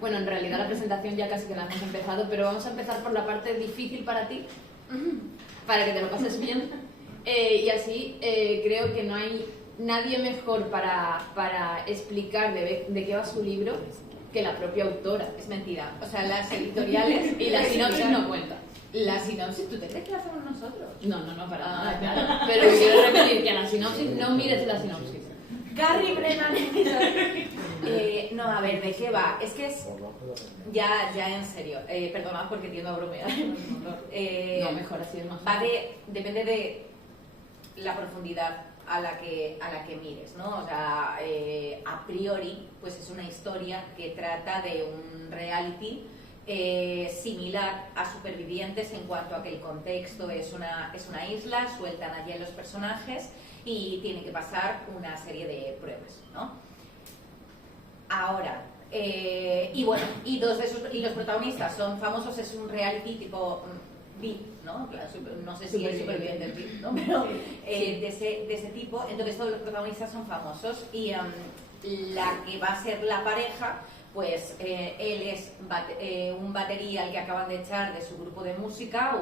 Bueno, en realidad la presentación ya casi que la hemos empezado, pero vamos a empezar por la parte difícil para ti, para que te lo pases bien. Y así creo que no hay nadie mejor para explicar de qué va su libro que la propia autora. Es mentira. O sea, las editoriales y la sinopsis no cuenta. La sinopsis, ¿tú te crees que la hacemos nosotros? No, para nada, claro. Pero quiero repetir que la sinopsis, no mires la sinopsis. Carrie Brennan. No, a ver, ¿de qué va? Es que es... Ya en serio. Perdonad porque tiendo a bromear. No, mejor así es más va depende de la profundidad a la que mires, ¿no? O sea, a priori, pues es una historia que trata de un reality similar a Supervivientes en cuanto a que el contexto es una isla, sueltan allí a los personajes y tienen que pasar una serie de pruebas, ¿no? Ahora, y bueno, y los protagonistas son famosos, es un reality tipo VIP, ¿no? Claro, no sé si es Supervivientes VIP, ¿no? Pero de ese tipo, entonces todos los protagonistas son famosos y la que va a ser la pareja, pues él es un batería al que acaban de echar de su grupo de música,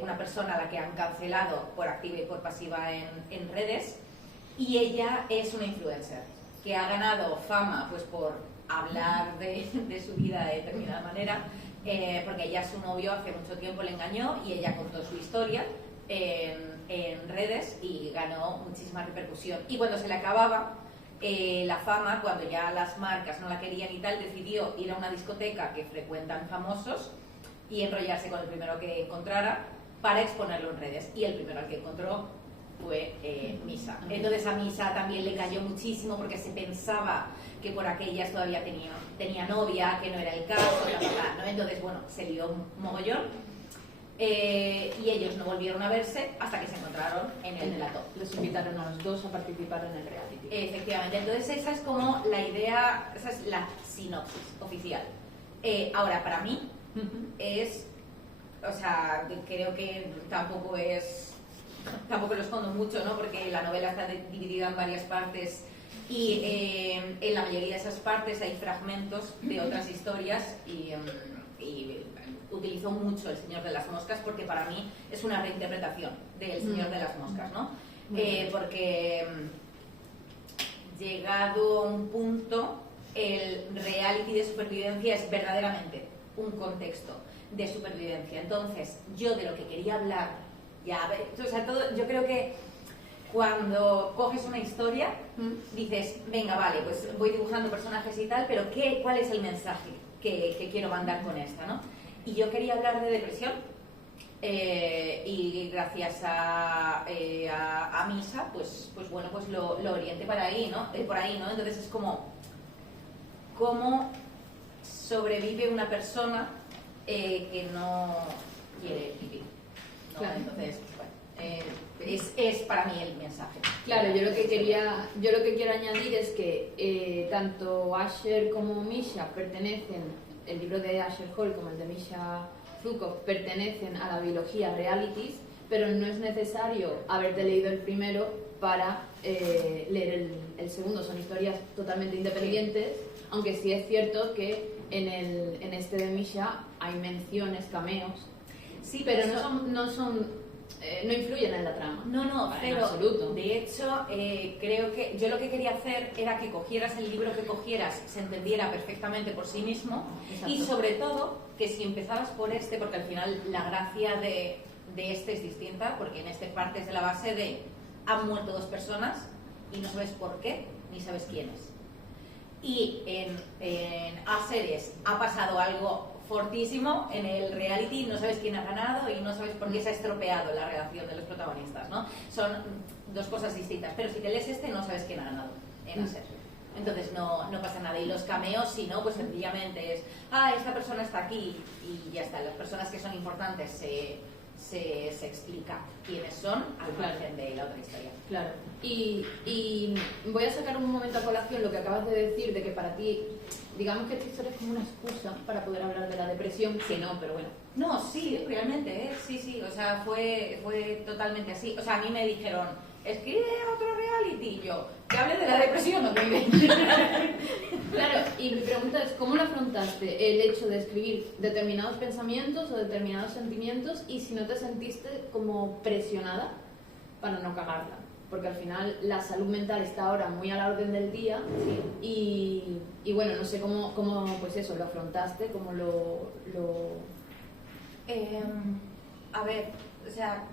una persona a la que han cancelado por activa y por pasiva en redes, y ella es una influencer que ha ganado fama pues por hablar de su vida de determinada manera, porque ella su novio hace mucho tiempo le engañó y ella contó su historia en redes y ganó muchísima repercusión. Y cuando se le acababa la fama, cuando ya las marcas no la querían y tal, decidió ir a una discoteca que frecuentan famosos y enrollarse con el primero que encontrara para exponerlo en redes. Y el primero al que encontró fue Misa. Entonces a Misa también le cayó muchísimo porque se pensaba que por aquellas todavía tenía novia, que no era el caso, ¿no? Entonces, bueno, se lió un mogollón y ellos no volvieron a verse hasta que se encontraron en el plató. Los invitaron a los dos a participar en el reality. Efectivamente, entonces esa es como la idea, esa es la sinopsis oficial. Ahora, para mí es, o sea, creo que tampoco lo escondo mucho, ¿no? Porque la novela está dividida en varias partes y en la mayoría de esas partes hay fragmentos de otras historias y utilizo mucho El Señor de las Moscas porque para mí es una reinterpretación de El Señor de las Moscas, ¿no? Porque llegado a un punto, el reality de supervivencia es verdaderamente un contexto de supervivencia. Entonces, yo de lo que quería hablar, o sea, yo creo que cuando coges una historia, dices, venga, vale, pues voy dibujando personajes y tal, pero ¿cuál es el mensaje que quiero mandar con esta, ¿no? Y yo quería hablar de depresión, y gracias a Misa, pues bueno, pues lo orienté por ahí, ¿no? Entonces es como, ¿cómo sobrevive una persona que no quiere vivir, ¿no? Claro. Entonces, bueno, es para mí el mensaje. Claro, yo lo que quiero añadir es que tanto Asher como Misha pertenecen, el libro de Asher Hall como el de Misha Zukov pertenecen a la biología realities, pero no es necesario haberte leído el primero para leer el segundo. Son historias totalmente independientes, aunque sí es cierto que en este de Misha hay menciones, cameos, sí, pero no influyen en la trama. No, en absoluto. De hecho, creo que yo lo que quería hacer era que cogieras el libro que cogieras, se entendiera perfectamente por sí mismo. Exacto. Y sobre todo, que si empezabas por este, porque al final la gracia de este es distinta, porque en este partes de la base de han muerto 2 personas y no sabes por qué, ni sabes quiénes. Y en A-Series ha pasado algo fortísimo, en el reality no sabes quién ha ganado y no sabes por qué se ha estropeado la relación de los protagonistas, ¿no? Son 2 cosas distintas, pero si te lees este no sabes quién ha ganado en A-Series. Entonces no pasa nada. Y los cameos, si no, pues sencillamente es esta persona está aquí y ya está. Las personas que son importantes se explica quiénes son al margen de la otra historia. Claro. Y voy a sacar un momento a colación lo que acabas de decir, de que para ti, digamos que esta historia es como una excusa para poder hablar de la depresión, que no, pero bueno. No, sí, realmente, sí, o sea, fue totalmente así. O sea, a mí me dijeron, escribe otro reality, y yo, que hable de la depresión, ¿no? Claro, y mi pregunta es, ¿cómo lo afrontaste el hecho de escribir determinados pensamientos o determinados sentimientos y si no te sentiste como presionada para no cagarla? Porque al final la salud mental está ahora muy a la orden del día y bueno, no sé cómo pues eso, lo afrontaste, cómo lo... A ver, o sea,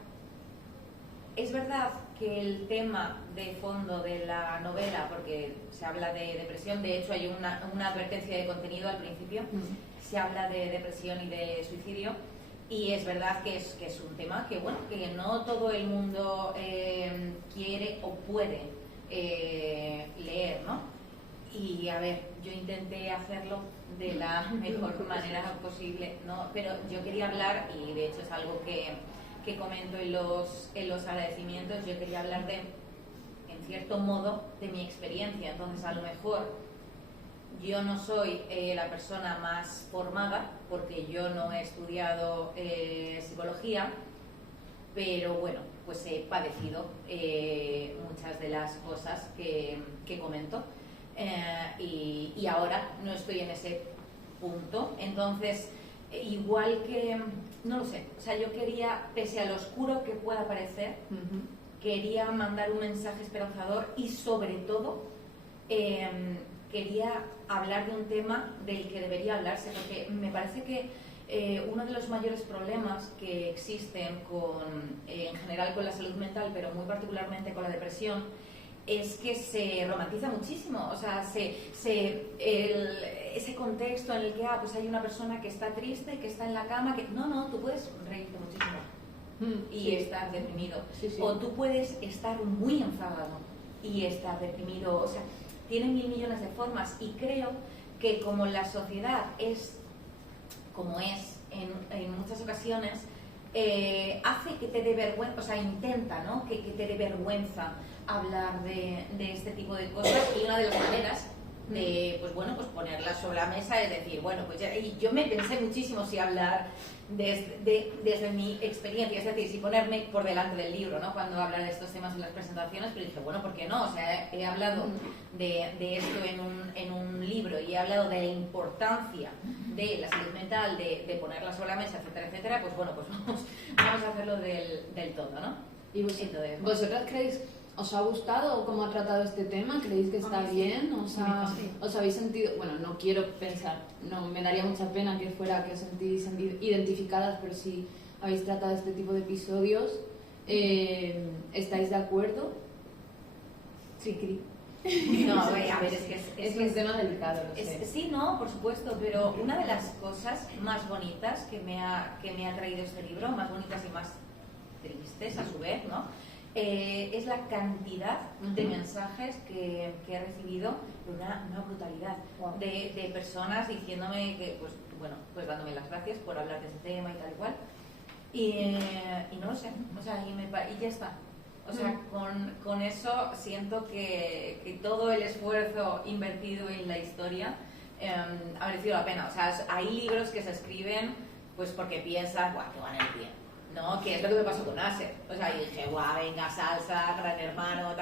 es verdad que el tema de fondo de la novela, porque se habla de depresión, de hecho hay una advertencia de contenido al principio, se habla de depresión y de suicidio, y es verdad que es un tema que, bueno, que no todo el mundo quiere o puede leer, ¿no? Y a ver, yo intenté hacerlo de la mejor manera posible, ¿no? Pero yo quería hablar, y de hecho es algo que comento en los agradecimientos, yo quería hablar de, en cierto modo, de mi experiencia. Entonces, a lo mejor yo no soy la persona más formada, porque yo no he estudiado psicología, pero bueno, pues he padecido muchas de las cosas que comento, y ahora no estoy en ese punto. Entonces, igual que, no lo sé, o sea, yo quería, pese a lo oscuro que pueda parecer, quería mandar un mensaje esperanzador y sobre todo quería hablar de un tema del que debería hablarse, porque me parece que uno de los mayores problemas que existen en general con la salud mental, pero muy particularmente con la depresión, es que se romantiza muchísimo. O sea, ese contexto en el que pues hay una persona que está triste, que está en la cama, que no, tú puedes reírte muchísimo y estar deprimido, o tú puedes estar muy enfadado y estar deprimido. O sea, tiene 1000 millones de formas, y creo que como la sociedad es como es en muchas ocasiones, hace que te dé vergüenza, o sea, intenta, ¿no?, que te dé vergüenza hablar de este tipo de cosas, y una de las maneras de, pues bueno, pues ponerlas sobre la mesa es decir, bueno, pues ya, y yo me pensé muchísimo si hablar desde mi experiencia, es decir, si ponerme por delante del libro, ¿no?, cuando habla de estos temas en las presentaciones, pero dije, bueno, ¿por qué no? O sea, he hablado de esto en un libro, y he hablado de la importancia de la salud mental, de ponerla sobre la mesa, etcétera, etcétera, pues bueno, pues vamos a hacerlo del todo, ¿no? ¿Y vosotras creéis, os ha gustado cómo ha tratado este tema? ¿Creéis que está bien? ¿Os habéis sentido, bueno, no quiero pensar, no me daría mucha pena que fuera que os sentís identificadas, pero si habéis tratado este tipo de episodios, ¿estáis de acuerdo? Sí, no, a ver, es un tema delicado, lo sé. Sí, no, por supuesto, pero una de las cosas más bonitas que me ha traído este libro, más bonitas y más tristes a su vez, ¿no?, es la cantidad de mensajes que he recibido, una brutalidad de personas diciéndome que, pues bueno, pues dándome las gracias por hablar de ese tema y tal y cual, y no lo sé, o sea, y ya está. O sea, con eso siento que todo el esfuerzo invertido en la historia ha merecido la pena. O sea, hay libros que se escriben pues porque piensas, guau, que van a ir bien, ¿no? Que es lo que me pasó con Asher. O sea, y dije, guau, venga, salsa, Gran Hermano,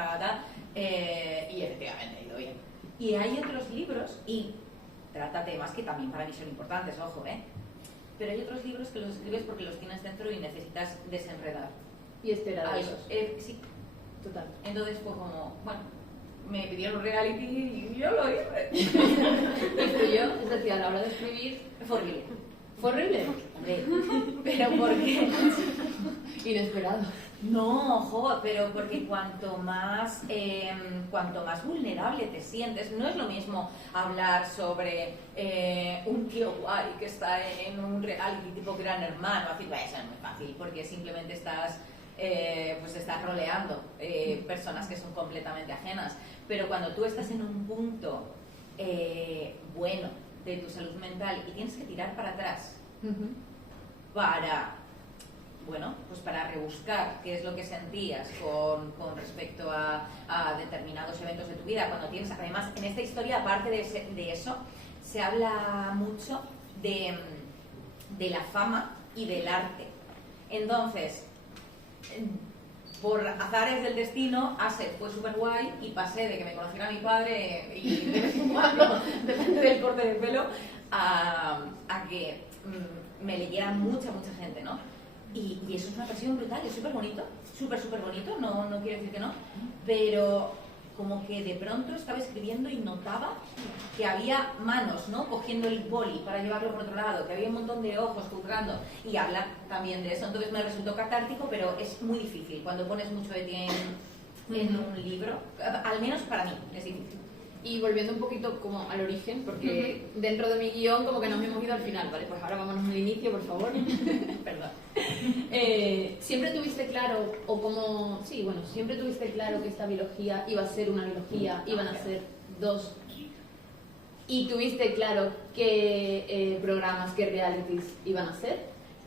y efectivamente ha ido bien. Y hay otros libros, y trata temas que también para mí son importantes, ojo, pero hay otros libros que los escribes porque los tienes dentro y necesitas desenredar. Y esperar a esos. Sí. Total. Entonces fue como, bueno, me pidieron reality y yo lo hice. ¿Y fluyó? Es decir, a la hora de escribir... Fue horrible. ¿Fue horrible? ¿Pero por qué? Inesperado. No, ojo, pero porque cuanto más vulnerable te sientes, no es lo mismo hablar sobre un tío guay que está en un reality tipo Gran Hermano, así, pues eso es muy fácil, porque simplemente estás roleando personas que son completamente ajenas. Pero cuando tú estás en un punto bueno de tu salud mental y tienes que tirar para atrás para rebuscar qué es lo que sentías con respecto a determinados eventos de tu vida, cuando tienes, además, en esta historia, aparte de eso, se habla mucho de la fama y del arte. Entonces, por azares del destino, Asher fue súper guay y pasé de que me conociera mi padre y de vez en cuando, depende del corte de pelo, a que me leyera mucha gente, ¿no? Y eso es una pasión brutal, es súper bonito, súper bonito, no quiero decir que no, pero como que de pronto estaba escribiendo y notaba que había manos, ¿no? Cogiendo el boli para llevarlo por otro lado, que había un montón de ojos juzgando, y habla también de eso. Entonces me resultó catártico, pero es muy difícil cuando pones mucho de ti en un libro, al menos para mí es difícil. Y volviendo un poquito como al origen, porque dentro de mi guión como que nos hemos ido al final, ¿vale? Pues ahora vámonos al inicio, por favor. Perdón. ¿Siempre tuviste claro, o como, sí, bueno, siempre tuviste claro que esta biología iba a ser una biología, iban a ser dos? ¿Y tuviste claro qué programas, qué realities iban a ser?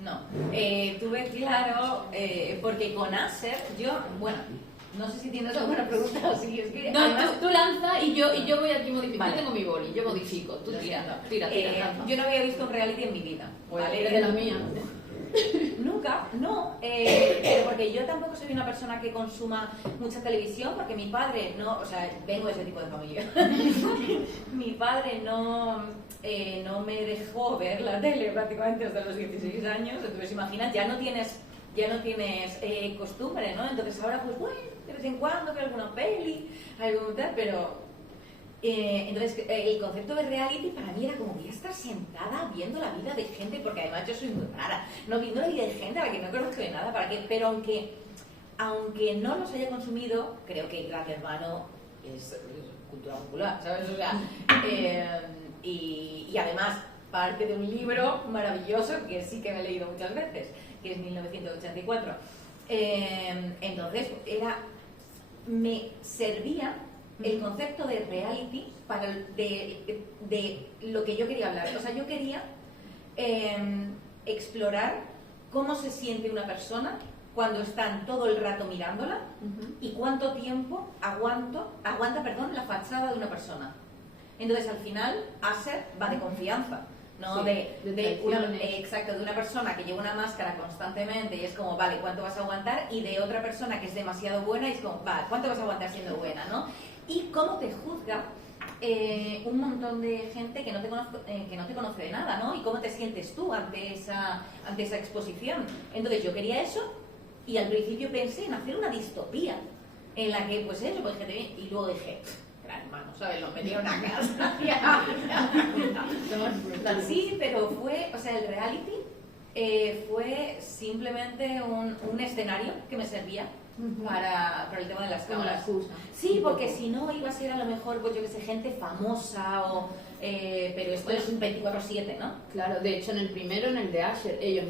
No, tuve claro, porque con Asher yo, bueno, no sé si tienes alguna pregunta o si es que... No, además, tú lanza y yo voy aquí modificando. Vale. Yo tengo mi boli, yo modifico, tú tira. Yo no había visto un reality en mi vida. ¿Vale? Eres de la mía. Nunca, no, pero porque yo tampoco soy una persona que consuma mucha televisión, porque mi padre no, o sea, vengo de ese tipo de familia. Mi padre no me dejó ver la tele prácticamente hasta los 16 años, entonces imagina, ya no tienes costumbre, ¿no? Entonces ahora pues bueno, de vez en cuando veo alguna peli, algo tal, pero... entonces el concepto de reality para mí era como voy a estar sentada viendo la vida de gente, porque además yo soy muy rara, no viendo la vida de gente a la que no conozco de nada, ¿para qué? Pero aunque no los haya consumido, creo que Gran Hermano es cultura popular, ¿sabes? O sea, y además parte de un libro maravilloso que sí que me he leído muchas veces, que es 1984. Entonces me servía el concepto de reality para de lo que yo quería hablar. O sea, yo quería explorar cómo se siente una persona cuando están todo el rato mirándola y cuánto tiempo aguanta la fachada de una persona. Entonces, al final, Asher va de confianza, ¿no? Sí, de una persona que lleva una máscara constantemente y es como, vale, ¿cuánto vas a aguantar? Y de otra persona que es demasiado buena y es como, vale, ¿cuánto vas a aguantar siendo buena, ¿no? Y cómo te juzga un montón de gente que no te conoce de nada, ¿no? Y cómo te sientes tú ante esa exposición. Entonces yo quería eso y al principio pensé en hacer una distopía en la que, pues eso, pues gente bien, y luego dije, Gran Hermano, ¿sabes? Lo metieron a casa. Sí, pero fue, o sea, el reality fue simplemente un escenario que me servía para el tema de las cámaras. Sí, porque si no iba a ser a lo mejor, pues yo que sé, gente famosa pero esto es un 24/7, ¿no? Claro, de hecho en el primero, en el de Asher, ellos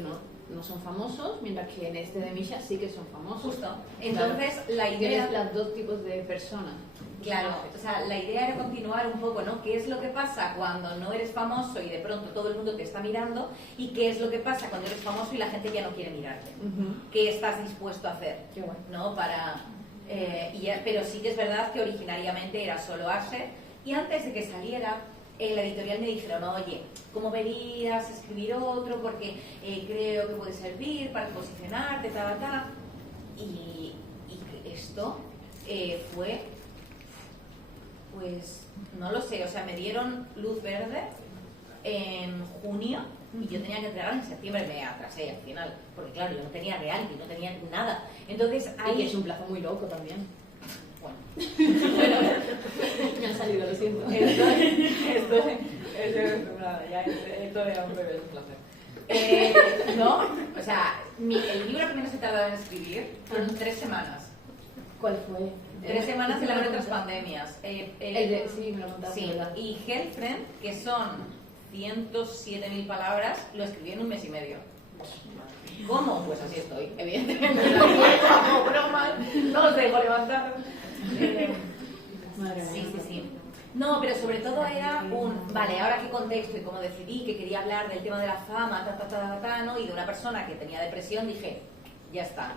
no son famosos, mientras que en este de Misha sí que son famosos. Justo. Entonces claro, la idea... Tienes los dos tipos de personas. Claro, o sea, la idea era continuar un poco, ¿no? ¿Qué es lo que pasa cuando no eres famoso y de pronto todo el mundo te está mirando? ¿Y qué es lo que pasa cuando eres famoso y la gente ya no quiere mirarte? ¿Qué estás dispuesto a hacer? Qué bueno. ¿No? Pero sí que es verdad que originariamente era solo Asher y antes de que saliera en la editorial me dijeron, oye, ¿cómo verías escribir otro? Porque creo que puede servir para posicionarte, y esto fue... Pues no lo sé, o sea, me dieron luz verde en junio y yo tenía que entregar en septiembre, me atrasé al final, porque claro, yo no tenía reality, no tenía nada. Entonces ahí... Y que es un plazo muy loco también. Bueno, me ha salido, lo siento. Esto era un breve placer. ¿No? O sea, el libro que menos he tardado en escribir fueron 3 semanas. ¿Cuál fue? 3 semanas en las otras pandemias. Sí, me lo contaste. Sí, y Hellfriend, que son 107.000 palabras, lo escribí en 1 mes y medio. ¿Cómo? Pues así estoy, evidentemente. No bromas, no os dejo levantar. Sí. No, pero sobre todo era vale, ahora qué contexto y como decidí que quería hablar del tema de la fama, ¿no? Y de una persona que tenía depresión, dije, ya está.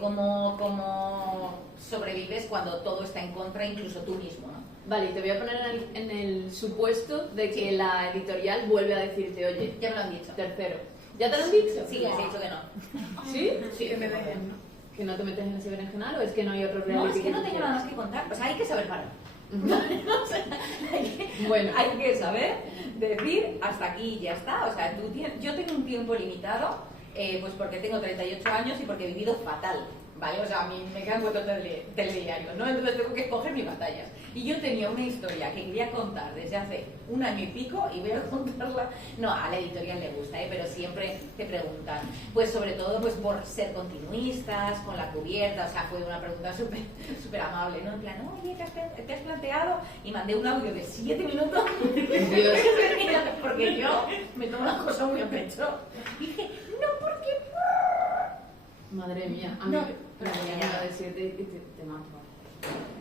¿Cómo sobrevives cuando todo está en contra, incluso tú mismo, ¿no? Vale, y te voy a poner en el supuesto de que la editorial vuelve a decirte, oye, ya me lo han dicho. Tercero. ¿Ya te lo han dicho? Sí, les he dicho que no. ¿Sí? Sí, que me dejen. ¿Que no te metes en ese berenjenal o es que no hay otro No, reality? es que no tú tengo quieras? nada más que contar. O sea, hay que saber parar. O sea, Bueno, hay que saber decir hasta aquí y ya está. O sea, yo tengo un tiempo limitado, pues porque tengo 38 años y porque he vivido fatal. ¿Vale? O sea, a mí me quedan 4 telediarios, ¿no? Entonces tengo que escoger mis batallas. Y yo tenía una historia que quería contar desde hace 1 año y pico y voy a contarla. No, a la editorial le gusta, pero siempre te preguntan, pues sobre todo pues por ser continuistas, con la cubierta, o sea, fue una pregunta súper amable, ¿no? En plan, oye, ¿te has planteado? Y mandé un audio de 7 minutos, Dios. porque yo me tomo las cosas muy a pecho. Dije, no, porque... madre mía, a mí No, pero ya. ya de 7 y te mato.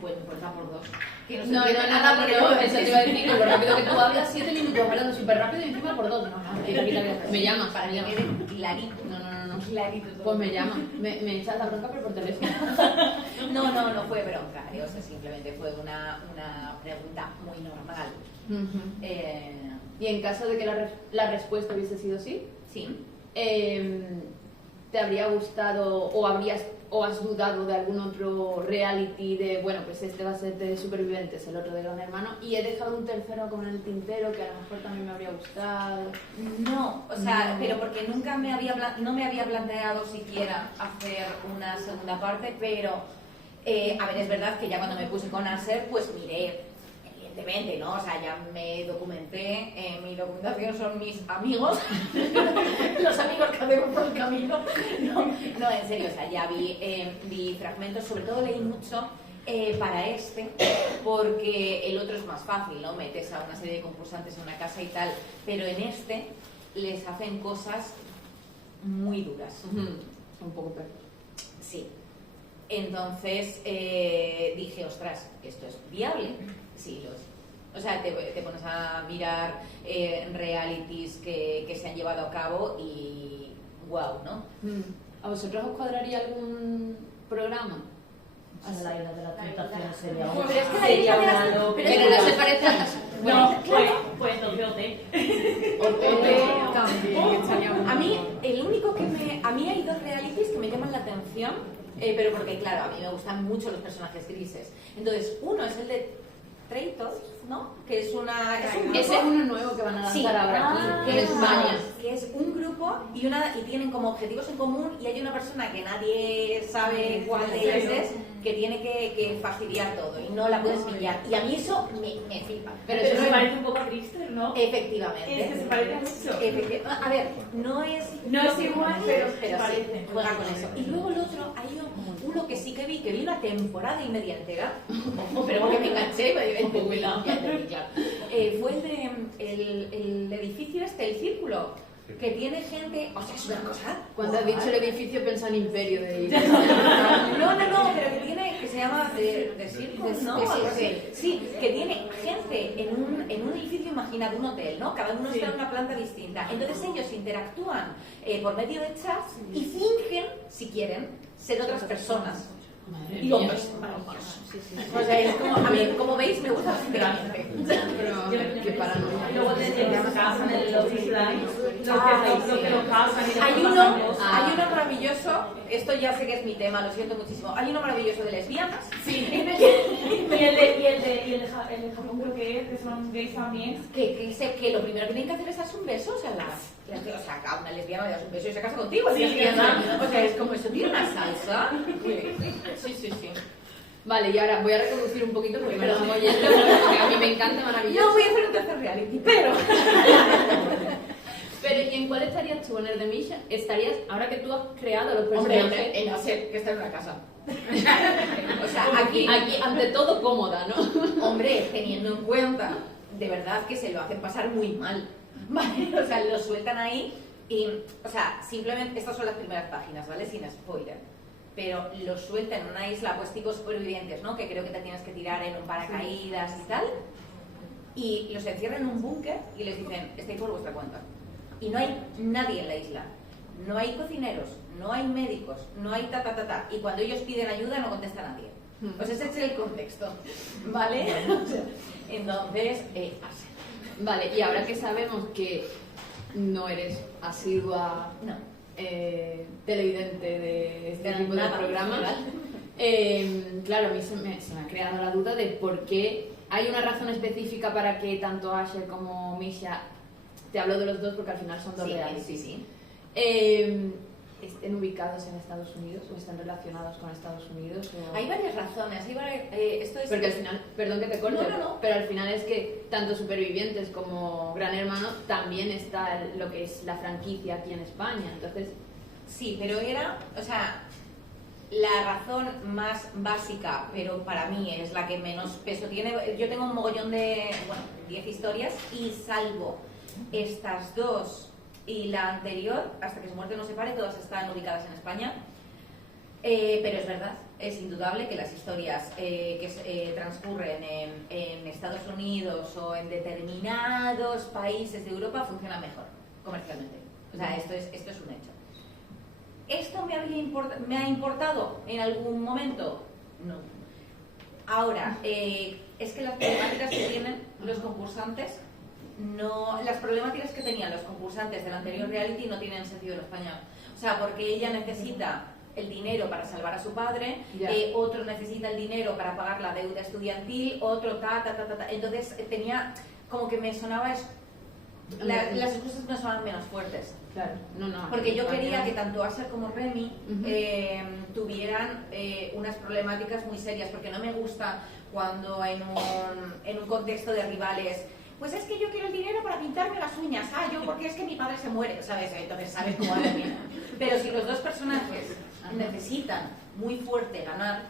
Pues da por 2. Que No, se no, entiende nada, porque pero no- eso te iba a decir, con lo rápido que tú hablas, 7 minutos hablando súper rápido y encima por 2. No, no, me llamas, Para me que llamas. quede clarito. No. Clarito todo. Pues me llamas, me echas la bronca pero por teléfono. No fue bronca, o sea, simplemente fue una pregunta muy normal. Y en caso de que la respuesta hubiese sido sí, Sí. ¿te habría gustado o has dudado de algún otro reality de, bueno, pues este va a ser de supervivientes, el otro de Gran Hermano, y he dejado un tercero con el tintero que a lo mejor también me habría gustado? No, o sea, No. pero porque nunca no me había planteado siquiera hacer una segunda parte, pero, a ver, es verdad que ya cuando me puse con Aser, pues miré, evidentemente, ¿no? O sea, ya me documenté, mi documentación son mis amigos, los amigos que hacemos por el camino. No, en serio, o sea, ya vi fragmentos, sobre todo leí mucho para este, porque el otro es más fácil, ¿no? Metes a una serie de concursantes en una casa y tal, pero en este les hacen cosas muy duras. Un poco peor. Sí. Entonces dije, ostras, ¿esto es viable? Sí, lo es. O sea, te pones a mirar realities que se han llevado a cabo y wow, ¿no? ¿A vosotros os cuadraría algún programa? La isla de la tentación sería Pero una, es que la sería isla de una las- locura. Pero no se parece a... No, pues entonces OT. también, estaría muy A mí, bien. el único a mí hay 2 realities que me llaman la atención, pero porque, claro, a mí me gustan mucho los personajes grises. Entonces, uno es el de Traitors, ¿no? Que es un Ese es uno nuevo que van a lanzar Sí. ahora aquí, que en es, España. que es un grupo y tienen como objetivos en común y hay una persona que nadie sabe cuál de ellas es que tiene que fastidiar todo y no la puedes pillar. Y a mí eso me flipa. Pero Pero eso se no- parece un poco a Trickster, ¿no? Efectivamente. Es que se parece mucho. A ver, no es igual, pero sí, parece. juega con eso. Y luego el otro, hay uno que sí que vi una temporada y media entera, pero porque me enganché, Cuidado. ya entendí, claro. Fue el edificio este, el círculo, que tiene gente, o sea, es una cosa. Cuando has dicho el edificio piensa en Imperio de No, pero que se llama de Circus, ¿no? Sí, sí, Algo así. sí. Sí, que tiene gente en un edificio, imagina, de un hotel, ¿no? Cada uno está en una planta distinta. Entonces ellos interactúan por medio de chats y fingen, si quieren, ser otras personas. Madre Y lo mía. ves maravilloso. Sí, sí, O sea, es como, a mí, como veis, me gusta sinceramente. Pero qué paranoia. Y luego te casan en los slides, lo que lo casan y Hay después uno, pasan cosas. hay uno maravilloso, esto ya sé que es mi tema, lo siento muchísimo. Hay uno maravilloso de lesbianas. Sí. Y el de Japón creo que son gays también. Que lo primero que tienen que hacer es darse un beso, o sea, o sea, a una lesbiana le das un beso y se casa contigo. Sí, lesbiana. O sea, es como eso, tiene una salsa. Sí. Vale, y ahora voy a reconducir un poquito porque me lo estamos oyendo, porque a mí me encanta, maravilloso. No voy a hacer un tercer reality, pero... Pero ¿y en cuál estarías tú? ¿En el de Misha? ¿Estarías, ahora que tú has creado los Hombre, personajes? en hacer que está en una casa. O sea, Aquí, ante todo, cómoda, ¿no? hombre, teniendo en cuenta, de verdad que se lo hacen pasar muy mal. ¿Vale? O sea, lo sueltan ahí y, o sea, simplemente, estas son las primeras páginas, ¿vale? Sin spoiler. Pero lo sueltan en una isla, pues tipo supervivientes, ¿no? Que creo que te tienes que tirar en un paracaídas y tal. Y los encierran en un búnker y les dicen, estáis por vuestra cuenta. Y no hay nadie en la isla. No hay cocineros, no hay médicos, no hay ta. Y cuando ellos piden ayuda no contesta nadie. Pues ese es el contexto, ¿vale? Entonces, Vale, y ahora que sabemos que no eres asidua no. televidente de este tipo de programas, claro, a mí se me ha creado la duda de por qué hay una razón específica para que tanto Asher como Misha, te hablo de los dos porque al final son dos reales, sí. estén ubicados en Estados Unidos o estén relacionados con Estados Unidos. Hay varias razones. Esto es porque al final, perdón que te corte, no. pero al final es que tanto Supervivientes como Gran Hermano también está lo que es la franquicia aquí en España. Entonces, sí, pero la razón más básica, pero para mí es la que menos peso tiene. Yo tengo un mogollón de, 10 historias y salvo estas dos y la anterior, hasta que su muerte nos separe, todas están ubicadas en España. Pero es verdad, es indudable que las historias que transcurren en Estados Unidos o en determinados países de Europa funcionan mejor comercialmente. O sea, esto es un hecho. ¿Esto me ha importado en algún momento? No. Ahora, es que las problemáticas que tienen los concursantes, las problemáticas que tenían los concursantes del anterior reality no tienen sentido en España. O sea, porque ella necesita el dinero para salvar a su padre, otro necesita el dinero para pagar la deuda estudiantil, otro Entonces tenía como que me sonaba las excusas me sonaban menos fuertes. Claro, porque yo quería que tanto Asher como Remy tuvieran unas problemáticas muy serias, porque no me gusta cuando en un contexto de rivales, pues es que yo quiero el dinero para pintarme las uñas, yo porque es que mi padre se muere, ¿sabes? Entonces sabes cómo va a terminar. Pero si los dos personajes necesitan muy fuerte ganar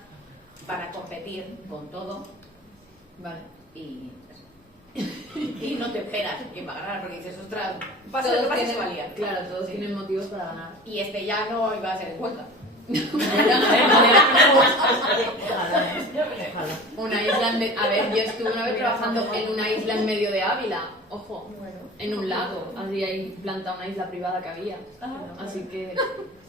para competir con todo, vale, y no te esperas quién va a ganar, porque dices, ostras, todos tienen motivos para ganar. Y este ya no iba a ser en cuenta. Una isla a ver, yo estuve una vez trabajando en una isla en medio de Ávila, ojo, en un lago, había ahí plantado una isla privada que había, así que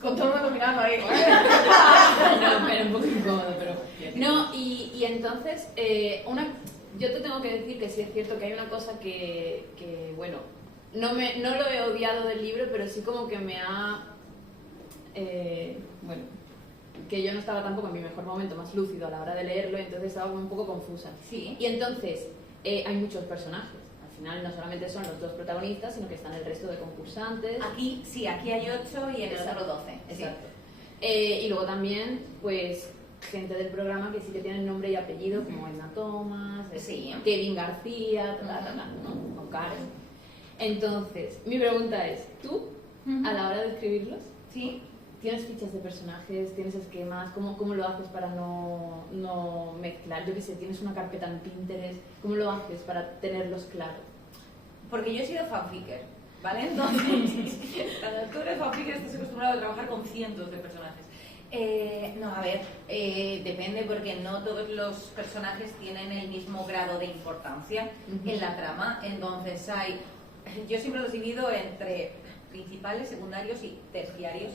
con todo el mundo mirando ahí. no, pero un poco incómodo, pero no, y entonces yo te tengo que decir que sí es cierto que hay una cosa que bueno, no lo he odiado del libro, pero sí como que me ha bueno, que yo no estaba tampoco en mi mejor momento más lúcido a la hora de leerlo, entonces estaba un poco confusa. Sí. Y entonces hay muchos personajes. Al final no solamente son los dos protagonistas, sino que están el resto de concursantes. Aquí hay 8 y en el otro 12. Exacto. Y luego también, pues, gente del programa que sí que tienen nombre y apellido, como Emma Thomas, Kevin García, ¿no? O Karen. Entonces, mi pregunta es, ¿tú, a la hora de escribirlos, tienes fichas de personajes, tienes esquemas? ¿Cómo lo haces para no mezclar? Yo qué sé, tienes una carpeta en Pinterest, ¿cómo lo haces para tenerlos claros? Porque yo he sido fanficker, ¿vale? Entonces, cuando tú eres fanficker estás acostumbrado a trabajar con cientos de personajes. No, a ver, depende, porque no todos los personajes tienen el mismo grado de importancia en la trama. Entonces yo siempre los divido entre principales, secundarios y terciarios.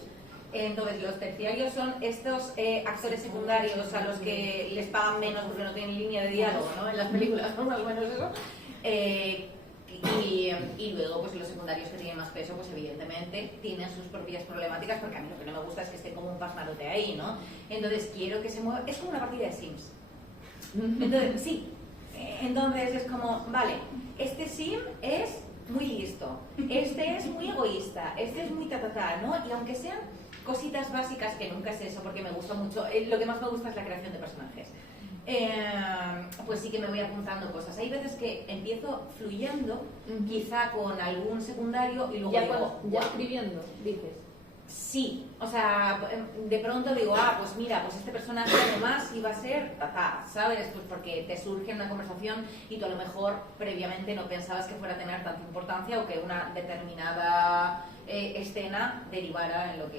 Entonces los terciarios son estos actores secundarios a los que les pagan menos porque no tienen línea de diálogo, ¿no? En las películas, ¿no? Más o menos eso. Y luego pues los secundarios que tienen más peso, pues evidentemente tienen sus propias problemáticas, porque a mí lo que no me gusta es que esté como un pasmarote ahí, ¿no? Entonces quiero que se mueva, es como una partida de Sims. Entonces entonces es como, vale, este Sim es muy listo, este es muy egoísta, este es muy ¿no? Y aunque sean cositas básicas, que nunca es eso, porque me gusta mucho, lo que más me gusta es la creación de personajes. Pues sí que me voy apuntando cosas. Hay veces que empiezo fluyendo, quizá con algún secundario, y luego ya escribiendo, dices. Sí, o sea, de pronto digo, pues mira, pues este personaje además iba a ser ¿sabes? Pues porque te surge una conversación y tú a lo mejor previamente no pensabas que fuera a tener tanta importancia o que una determinada escena derivara en lo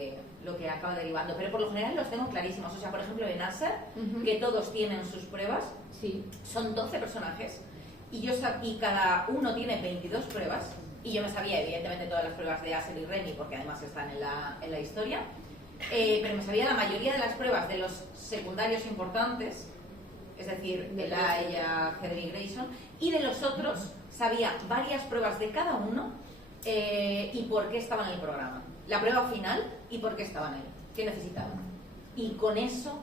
que acaba derivando. Pero por lo general los tengo clarísimos. O sea, por ejemplo, en Asher, que todos tienen sus pruebas, son 12 personajes y cada uno tiene 22 pruebas. Y yo me sabía, evidentemente, todas las pruebas de Asher y Remy, porque además están en la historia, pero me sabía la mayoría de las pruebas de los secundarios importantes, es decir, de Laia, Heather y Grayson, y de los otros sabía varias pruebas de cada uno y por qué estaban en el programa. la prueba final y por qué estaban ahí, qué necesitaban. Y con eso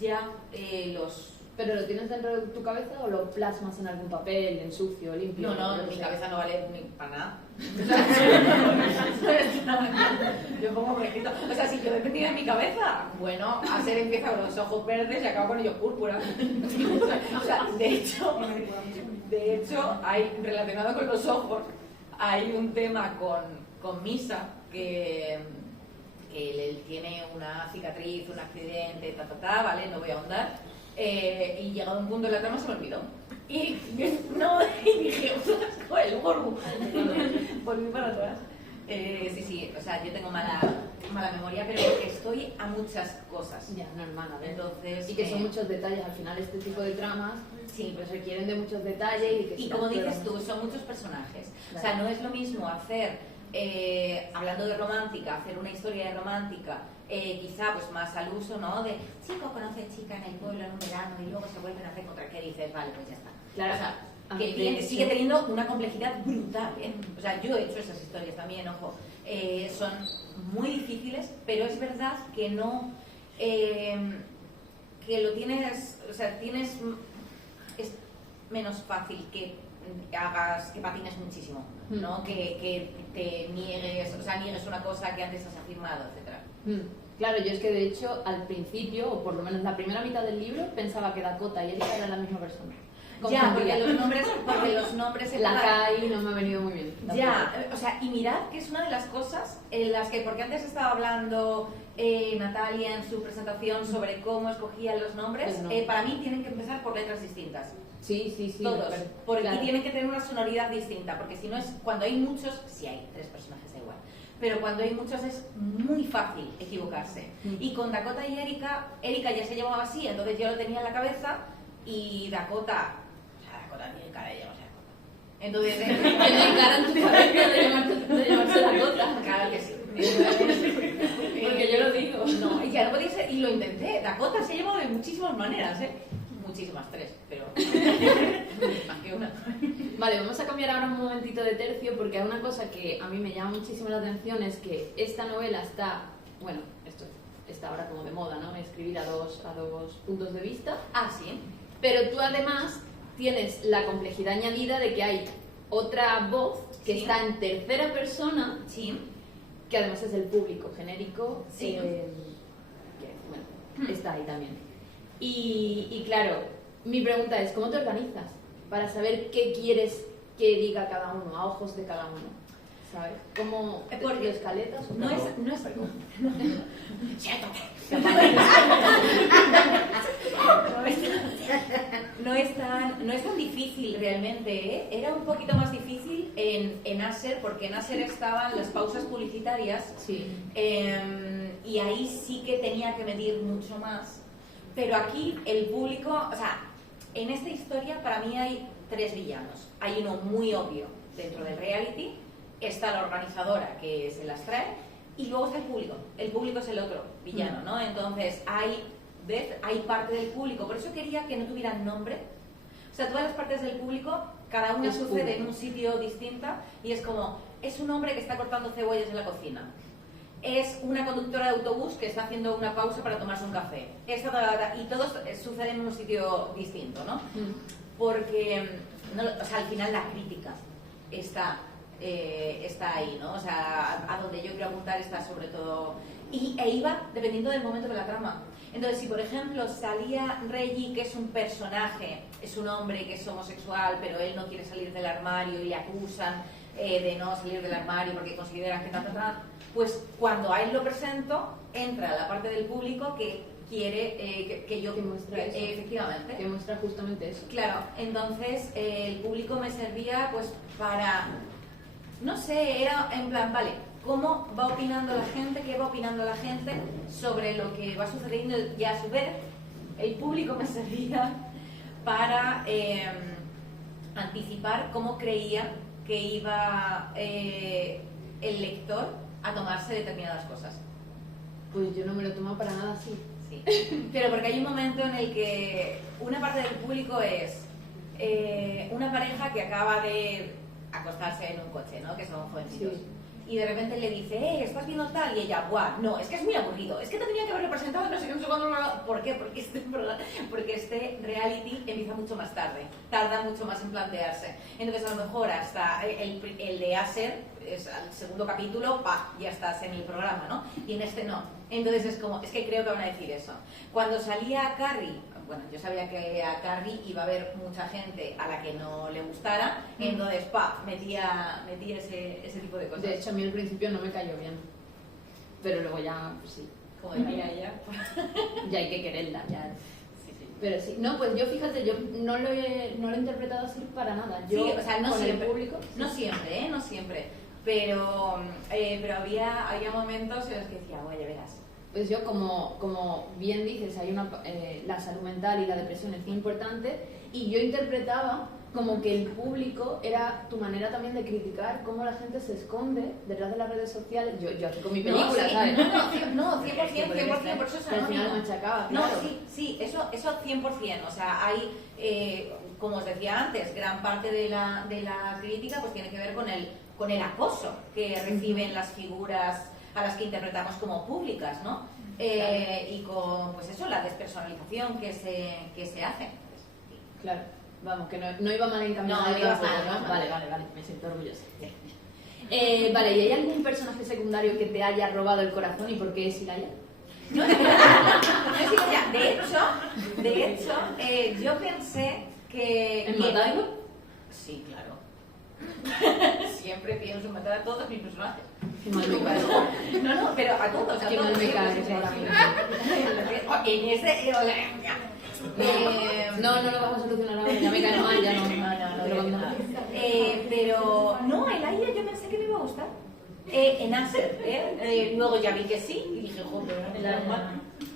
ya los... ¿Pero lo tienes dentro de tu cabeza o lo plasmas en algún papel, en sucio, limpio? No, mi cabeza no vale ni para nada. Yo pongo por escrito. O sea, si yo dependía de mi cabeza, bueno, Asher empieza con los ojos verdes y acaba con ellos púrpura. O sea, de hecho, hay, relacionado con los ojos, hay un tema con Misa que él tiene una cicatriz, un accidente, ¿vale? No voy a ahondar. Y llegado a un punto de la trama se me olvidó. Y dije, ostras, el gorro. Volví para atrás. Sí, o sea, yo tengo mala memoria, pero porque estoy a muchas cosas. Ya, normal, a ver. Entonces, y que son muchos detalles, al final este tipo de tramas sí, pues requieren de muchos detalles. Y como dices tú, son muchos personajes. Claro. O sea, no es lo mismo hacer, hablando de romántica, hacer una historia de romántica, quizá pues más al uso, ¿no? De chico conoce chica en el pueblo en un verano y luego se vuelven a reencontrar, que dices, vale, pues ya está. Claro. O sea, que sigue teniendo una complejidad brutal, ¿eh? O sea, yo he hecho esas historias también, ojo. Son muy difíciles, pero es verdad que no... que lo tienes... O sea, es menos fácil que patines muchísimo, ¿no? Que te niegues, o sea, niegues una cosa que antes has afirmado, etcétera. Claro, yo es que de hecho al principio, o por lo menos la primera mitad del libro, pensaba que Dakota y Erika eran la misma persona. Ya, porque los nombres la Kai no me ha venido muy bien. Ya, o sea, y mirad que es una de las cosas en las que, porque antes estaba hablando Natalia en su presentación sobre cómo escogían los nombres, para mí tienen que empezar por letras distintas. Sí. Todos, porque tienen que tener una sonoridad distinta, porque si no es, cuando hay muchos, si hay 3 personajes da igual, pero cuando hay muchos es muy fácil equivocarse. Y con Dakota y Erika ya se llamaba así, entonces yo lo tenía en la cabeza, y Dakota tiene cara de llamarse Dakota. Entonces, tiene cara en tu cabeza de llamarse Dakota. Claro que sí. Porque yo lo digo. No, y ya no podía ser, y lo intenté. Dakota se ha llamado de muchísimas maneras, muchísimas, 3, pero más que una. Vale, vamos a cambiar ahora un momentito de tercio, porque hay una cosa que a mí me llama muchísimo la atención, es que esta novela está, bueno, esto está ahora como de moda, ¿no? Escribir a dos puntos de vista. Ah, sí. Pero tú además tienes la complejidad añadida de que hay otra voz que está en tercera persona, que además es el público genérico, que bueno, está ahí también. Y claro, mi pregunta es, ¿cómo te organizas para saber qué quieres que diga cada uno, a ojos de cada uno? ¿Sabes? ¿Cómo lo escaletas? No es tan difícil realmente, ¿eh? Era un poquito más difícil en Asher, porque en Asher estaban las pausas publicitarias, y ahí sí que tenía que medir mucho más. Pero aquí el público, o sea, en esta historia para mí hay 3 villanos. Hay uno muy obvio dentro del reality, está la organizadora que se las trae, y luego está el público. El público es el otro villano, ¿no? Entonces hay parte del público, por eso quería que no tuvieran nombre. O sea, todas las partes del público, cada una sucede en un sitio distinto, y es como, es un hombre que está cortando cebollas en la cocina. Es una conductora de autobús que está haciendo una pausa para tomarse un café. Y todo sucede en un sitio distinto, ¿no? Porque, o sea, al final la crítica está ahí, ¿no? O sea, a donde yo quiero apuntar está sobre todo... E iba dependiendo del momento de la trama. Entonces, si por ejemplo salía Reggie, que es un personaje, es un hombre que es homosexual, pero él no quiere salir del armario y le acusan de no salir del armario porque consideran que pues cuando a él lo presento, entra la parte del público que quiere que yo... Que muestra eso. Efectivamente. Que muestra justamente eso. Claro, entonces el público me servía pues para... No sé, era en plan, vale, ¿cómo va opinando la gente? ¿Qué va opinando la gente sobre lo que va sucediendo? Y a su vez, el público me servía para anticipar cómo creía que iba el lector a tomarse determinadas cosas. Pues yo no me lo tomo para nada así. Sí, pero porque hay un momento en el que una parte del público es una pareja que acaba de acostarse en un coche, ¿no? Que son jovencitos. y de repente le dice, ¿estás viendo tal? Y ella, ¡buah! No, es que es muy aburrido, es que te tenía que haberlo presentado, no sé qué, no sé cuándo. ¿Por qué? Porque este reality empieza mucho más tarde, tarda mucho más en plantearse. Entonces, a lo mejor hasta el de Asher, es al segundo capítulo, ¡pa! Ya estás en el programa, ¿no? Y en este no. Entonces es como, es que creo que van a decir eso. Cuando salía Carrie, bueno, yo sabía que a Carrie iba a haber mucha gente a la que no le gustara, entonces, metía ese tipo de cosas. De hecho, a mí al principio no me cayó bien, pero luego ya, pues sí. Como decía ella. Ya hay que quererla, ya. Sí, sí. Pero sí, no, pues yo fíjate, yo no lo he interpretado así para nada. Yo, Sí, o sea, no con siempre, el público, no sí. siempre, no siempre. Pero había momentos en los que decía, oye, verás. Pues yo, como bien dices, hay la salud mental y la depresión es muy importante, y yo interpretaba como que el público era tu manera también de criticar cómo la gente se esconde detrás de las redes sociales. Yo aquí con mi película, ¿sabes? No, 100%, por eso es al final anónimo. machacaba, No, claro. sí, eso 100%. O sea, hay, como os decía antes, gran parte de la crítica pues tiene que ver con el acoso que reciben las figuras a las que interpretamos como públicas, ¿no? Y con, pues eso, la despersonalización que se hace. Claro, vamos, que no iba mal encaminado. No ibas tampoco, mal, ¿no? no. Vale, me siento orgullosa. Vale, ¿y hay algún personaje secundario que te haya robado el corazón y por qué es Ilaya? No, de hecho, yo pensé que... ¿En matarlo? Sí, claro. Siempre pienso en matar a todos mis personajes. Qué mal me cae. No, pero a todos. Qué mal me cae ahora mismo. En ese... No lo vamos a solucionar ahora, ya me cae mal, ya no. Pero no, el aire yo pensé que me iba a gustar. En Acer, luego ya vi que sí y dije, joder,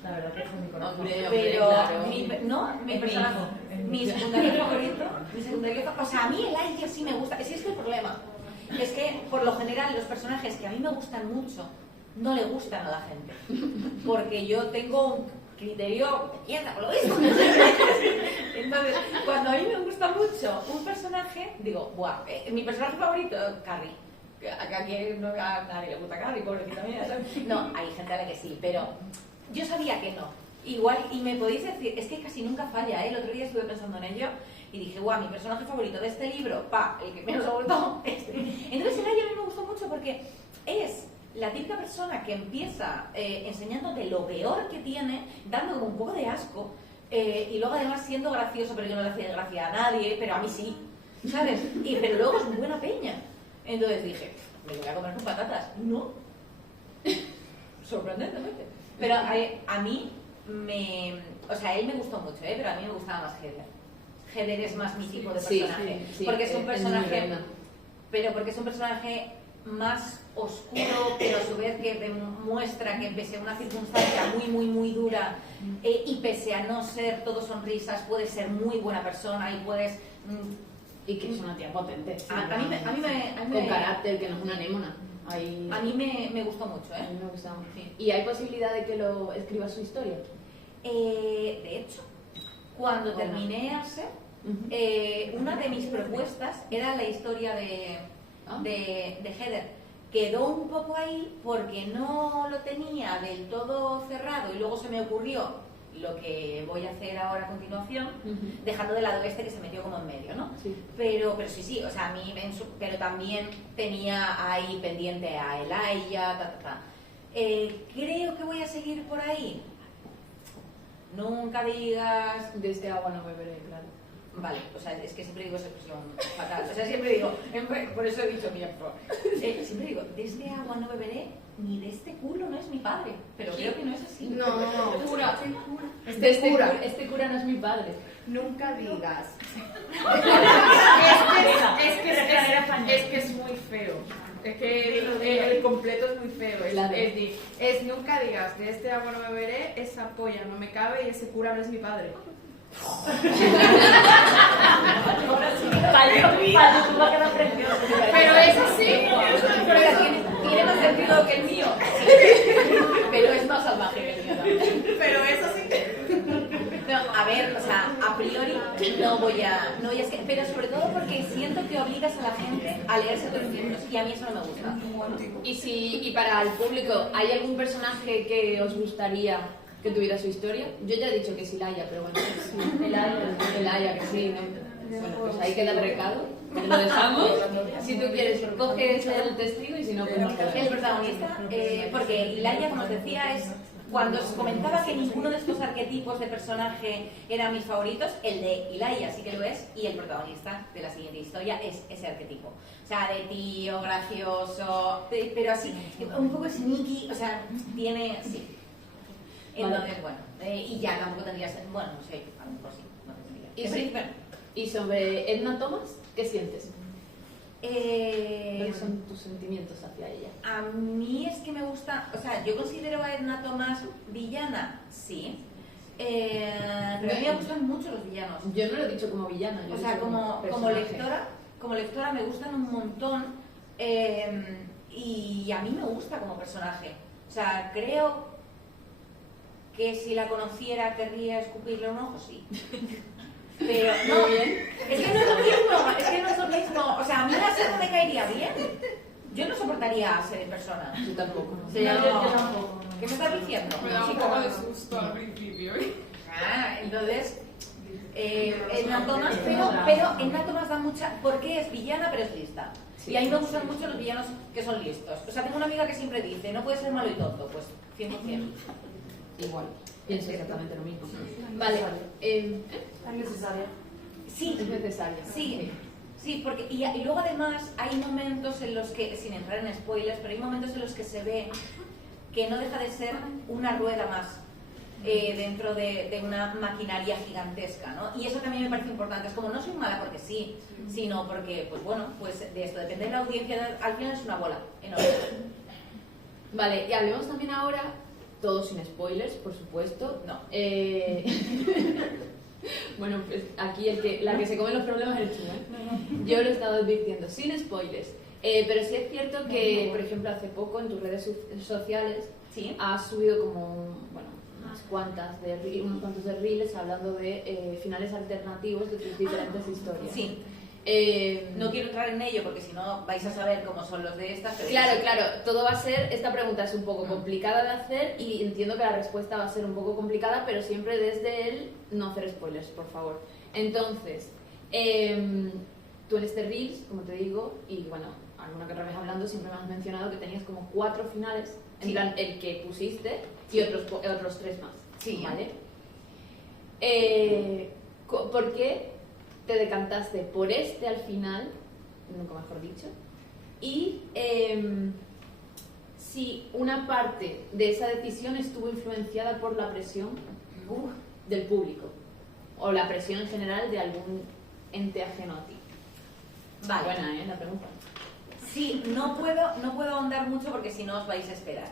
La verdad que fue mi corazón. pero claro. mi personaje, mi secundario favorito, o sea, a mí el aire sí me gusta. Ese es el problema. Es que por lo general los personajes que a mí me gustan mucho no le gustan a la gente, porque yo tengo un criterio de mierda, por lo mismo. Entonces, cuando a mí me gusta mucho un personaje, digo, ¡buah! Mi personaje favorito, Carrie. A nadie le gusta Carrie, pobrecita mía, ¿sabes? No, hay gente a la que sí, pero yo sabía que no. Igual, y me podéis decir, es que casi nunca falla, ¿eh? El otro día estuve pensando en ello y dije, guau, mi personaje favorito de este libro, el que menos me gustó, este. Entonces, el aire a mí me gustó mucho porque es la típica persona que empieza enseñándote lo peor que tiene, dando como un poco de asco, y luego además siendo gracioso, pero yo no le hacía gracia a nadie, pero a mí sí, ¿sabes? Pero luego es muy buena peña. Entonces dije, me lo voy a comer con patatas. No. Sorprendentemente. Pero a mí o sea, él me gustó mucho, pero a mí me gustaba más Heather. Heather es más mi tipo de personaje. Sí, porque es un personaje... muy Pero porque es un personaje más oscuro, pero a su vez que demuestra que pese a una circunstancia muy dura y pese a no ser todo sonrisas, puedes ser muy buena persona y puedes... Y que es una tía potente. Sí, a mí me con carácter, que no es una anémona. A mí me gustó mucho, A mí me gustaba mucho. Sí. ¿Y hay posibilidad de que lo escriba su historia? De hecho, cuando terminé Acer, una de mis propuestas era la historia de Heather. Quedó un poco ahí porque no lo tenía del todo cerrado y luego se me ocurrió lo que voy a hacer ahora a continuación, dejando de lado este que se metió como en medio, ¿no? Sí. Pero sí, o sea, a mí, pero también tenía ahí pendiente a Elijah, creo que voy a seguir por ahí. Nunca digas... De este agua no beberé, claro. Vale, o sea, es que siempre digo esa expresión fatal. O sea, siempre digo, por eso he dicho miembro. Siempre digo, de este agua no beberé, ni de este culo no es mi padre. Pero creo que no es así. No, cura. Este cura no es mi padre. Nunca digas. Es que es muy feo. Es que el completo es muy feo. Es nunca digas, de este agua no beberé, esa polla no me cabe y ese cura no es mi padre. Ahora sí, va a quedar precioso. Pero es así. Pero tiene más sentido que el mío. Pero es más salvaje que el mío también. Pero es así. No, a ver, o sea, a priori no voy a pero sobre todo porque siento que obligas a la gente a leerse tus libros y a mí eso no me gusta. Y para el público, ¿hay algún personaje que os gustaría que tuviera su historia? Yo ya he dicho que es Ilaya, pero bueno, sí. Elaya, que sí, ¿no? Bueno, pues ahí queda el recado, lo dejamos. Si tú quieres, coges el testigo y si no, pues no. El protagonista, porque Ilaya, como os decía, es cuando os comentaba que ninguno de estos arquetipos de personaje eran mis favoritos, el de Ilaya sí que lo es, y el protagonista de la siguiente historia es ese arquetipo. O sea, de tío, gracioso, pero así, un poco sneaky, o sea, tiene, sí. Entonces, bueno, y ya tampoco tendría, bueno, no sé, a lo mejor sí, no tendría. ¿Y sobre Edna Thomas, qué sientes? ¿Cuáles Eh, son tus sentimientos hacia ella? A mí es que me gusta, o sea, yo considero a Edna Thomas villana, sí, pero a mí me gustan mucho los villanos. Yo no lo he dicho como villana, yo O he sea, dicho como personaje. lectora me gustan un montón y a mí me gusta como personaje. O sea, creo que si la conociera querría escupirle un ojo, sí. Pero no, es que no es lo mismo, o sea, a mí la Ser no me caería bien. Yo no soportaría a Ser en persona. Yo tampoco. O sea, Yo tampoco. ¿Qué me estás diciendo? Me da un Chico. poco de susto al principio. Entonces, Edna Thomas, pero Edna Thomas da mucha, porque es villana pero es lista. Sí. Y a mí me gustan mucho los villanos que son listos. O sea, tengo una amiga que siempre dice, no puedes ser malo y tonto, pues 100%. Igual, pienso exactamente lo mismo. Vale, Es necesario. Sí, es necesario. sí, sí, porque y luego además hay momentos en los que, sin entrar en spoilers, pero hay momentos en los que se ve que no deja de ser una rueda más dentro de una maquinaria gigantesca, ¿no? Y eso también me parece importante. Es como, no soy mala porque sí, sino porque, pues bueno, pues de esto depende de la audiencia, al final es una bola enorme. Vale, y hablemos también ahora, todo sin spoilers, por supuesto. No. Bueno, pues aquí la que se come los problemas es el Chu, ¿eh? Yo lo he estado advirtiendo, sin spoilers. Pero sí es cierto que, por ejemplo, hace poco en tus redes sociales ¿Sí? has subido como unos cuantos de reels hablando de finales alternativos de tus diferentes historias. Sí. No quiero entrar en ello porque si no vais a saber cómo son los de estas. Pero Claro, todo va a ser, esta pregunta es un poco complicada de hacer y entiendo que la respuesta va a ser un poco complicada, pero siempre desde el no hacer spoilers, por favor. Entonces, tú en este Reels, como te digo, y bueno, alguna que otra vez hablando, siempre me has mencionado que tenías como 4 finales, en Sí. plan el que pusiste Sí. y otros 3 más, Sí. ¿vale? ¿Por qué te decantaste por este al final, nunca mejor dicho, y si una parte de esa decisión estuvo influenciada por la presión del público o la presión en general de algún ente ajeno a ti? Vale. Buena, la pregunta. Sí, no puedo ahondar mucho porque si no os vais a esperar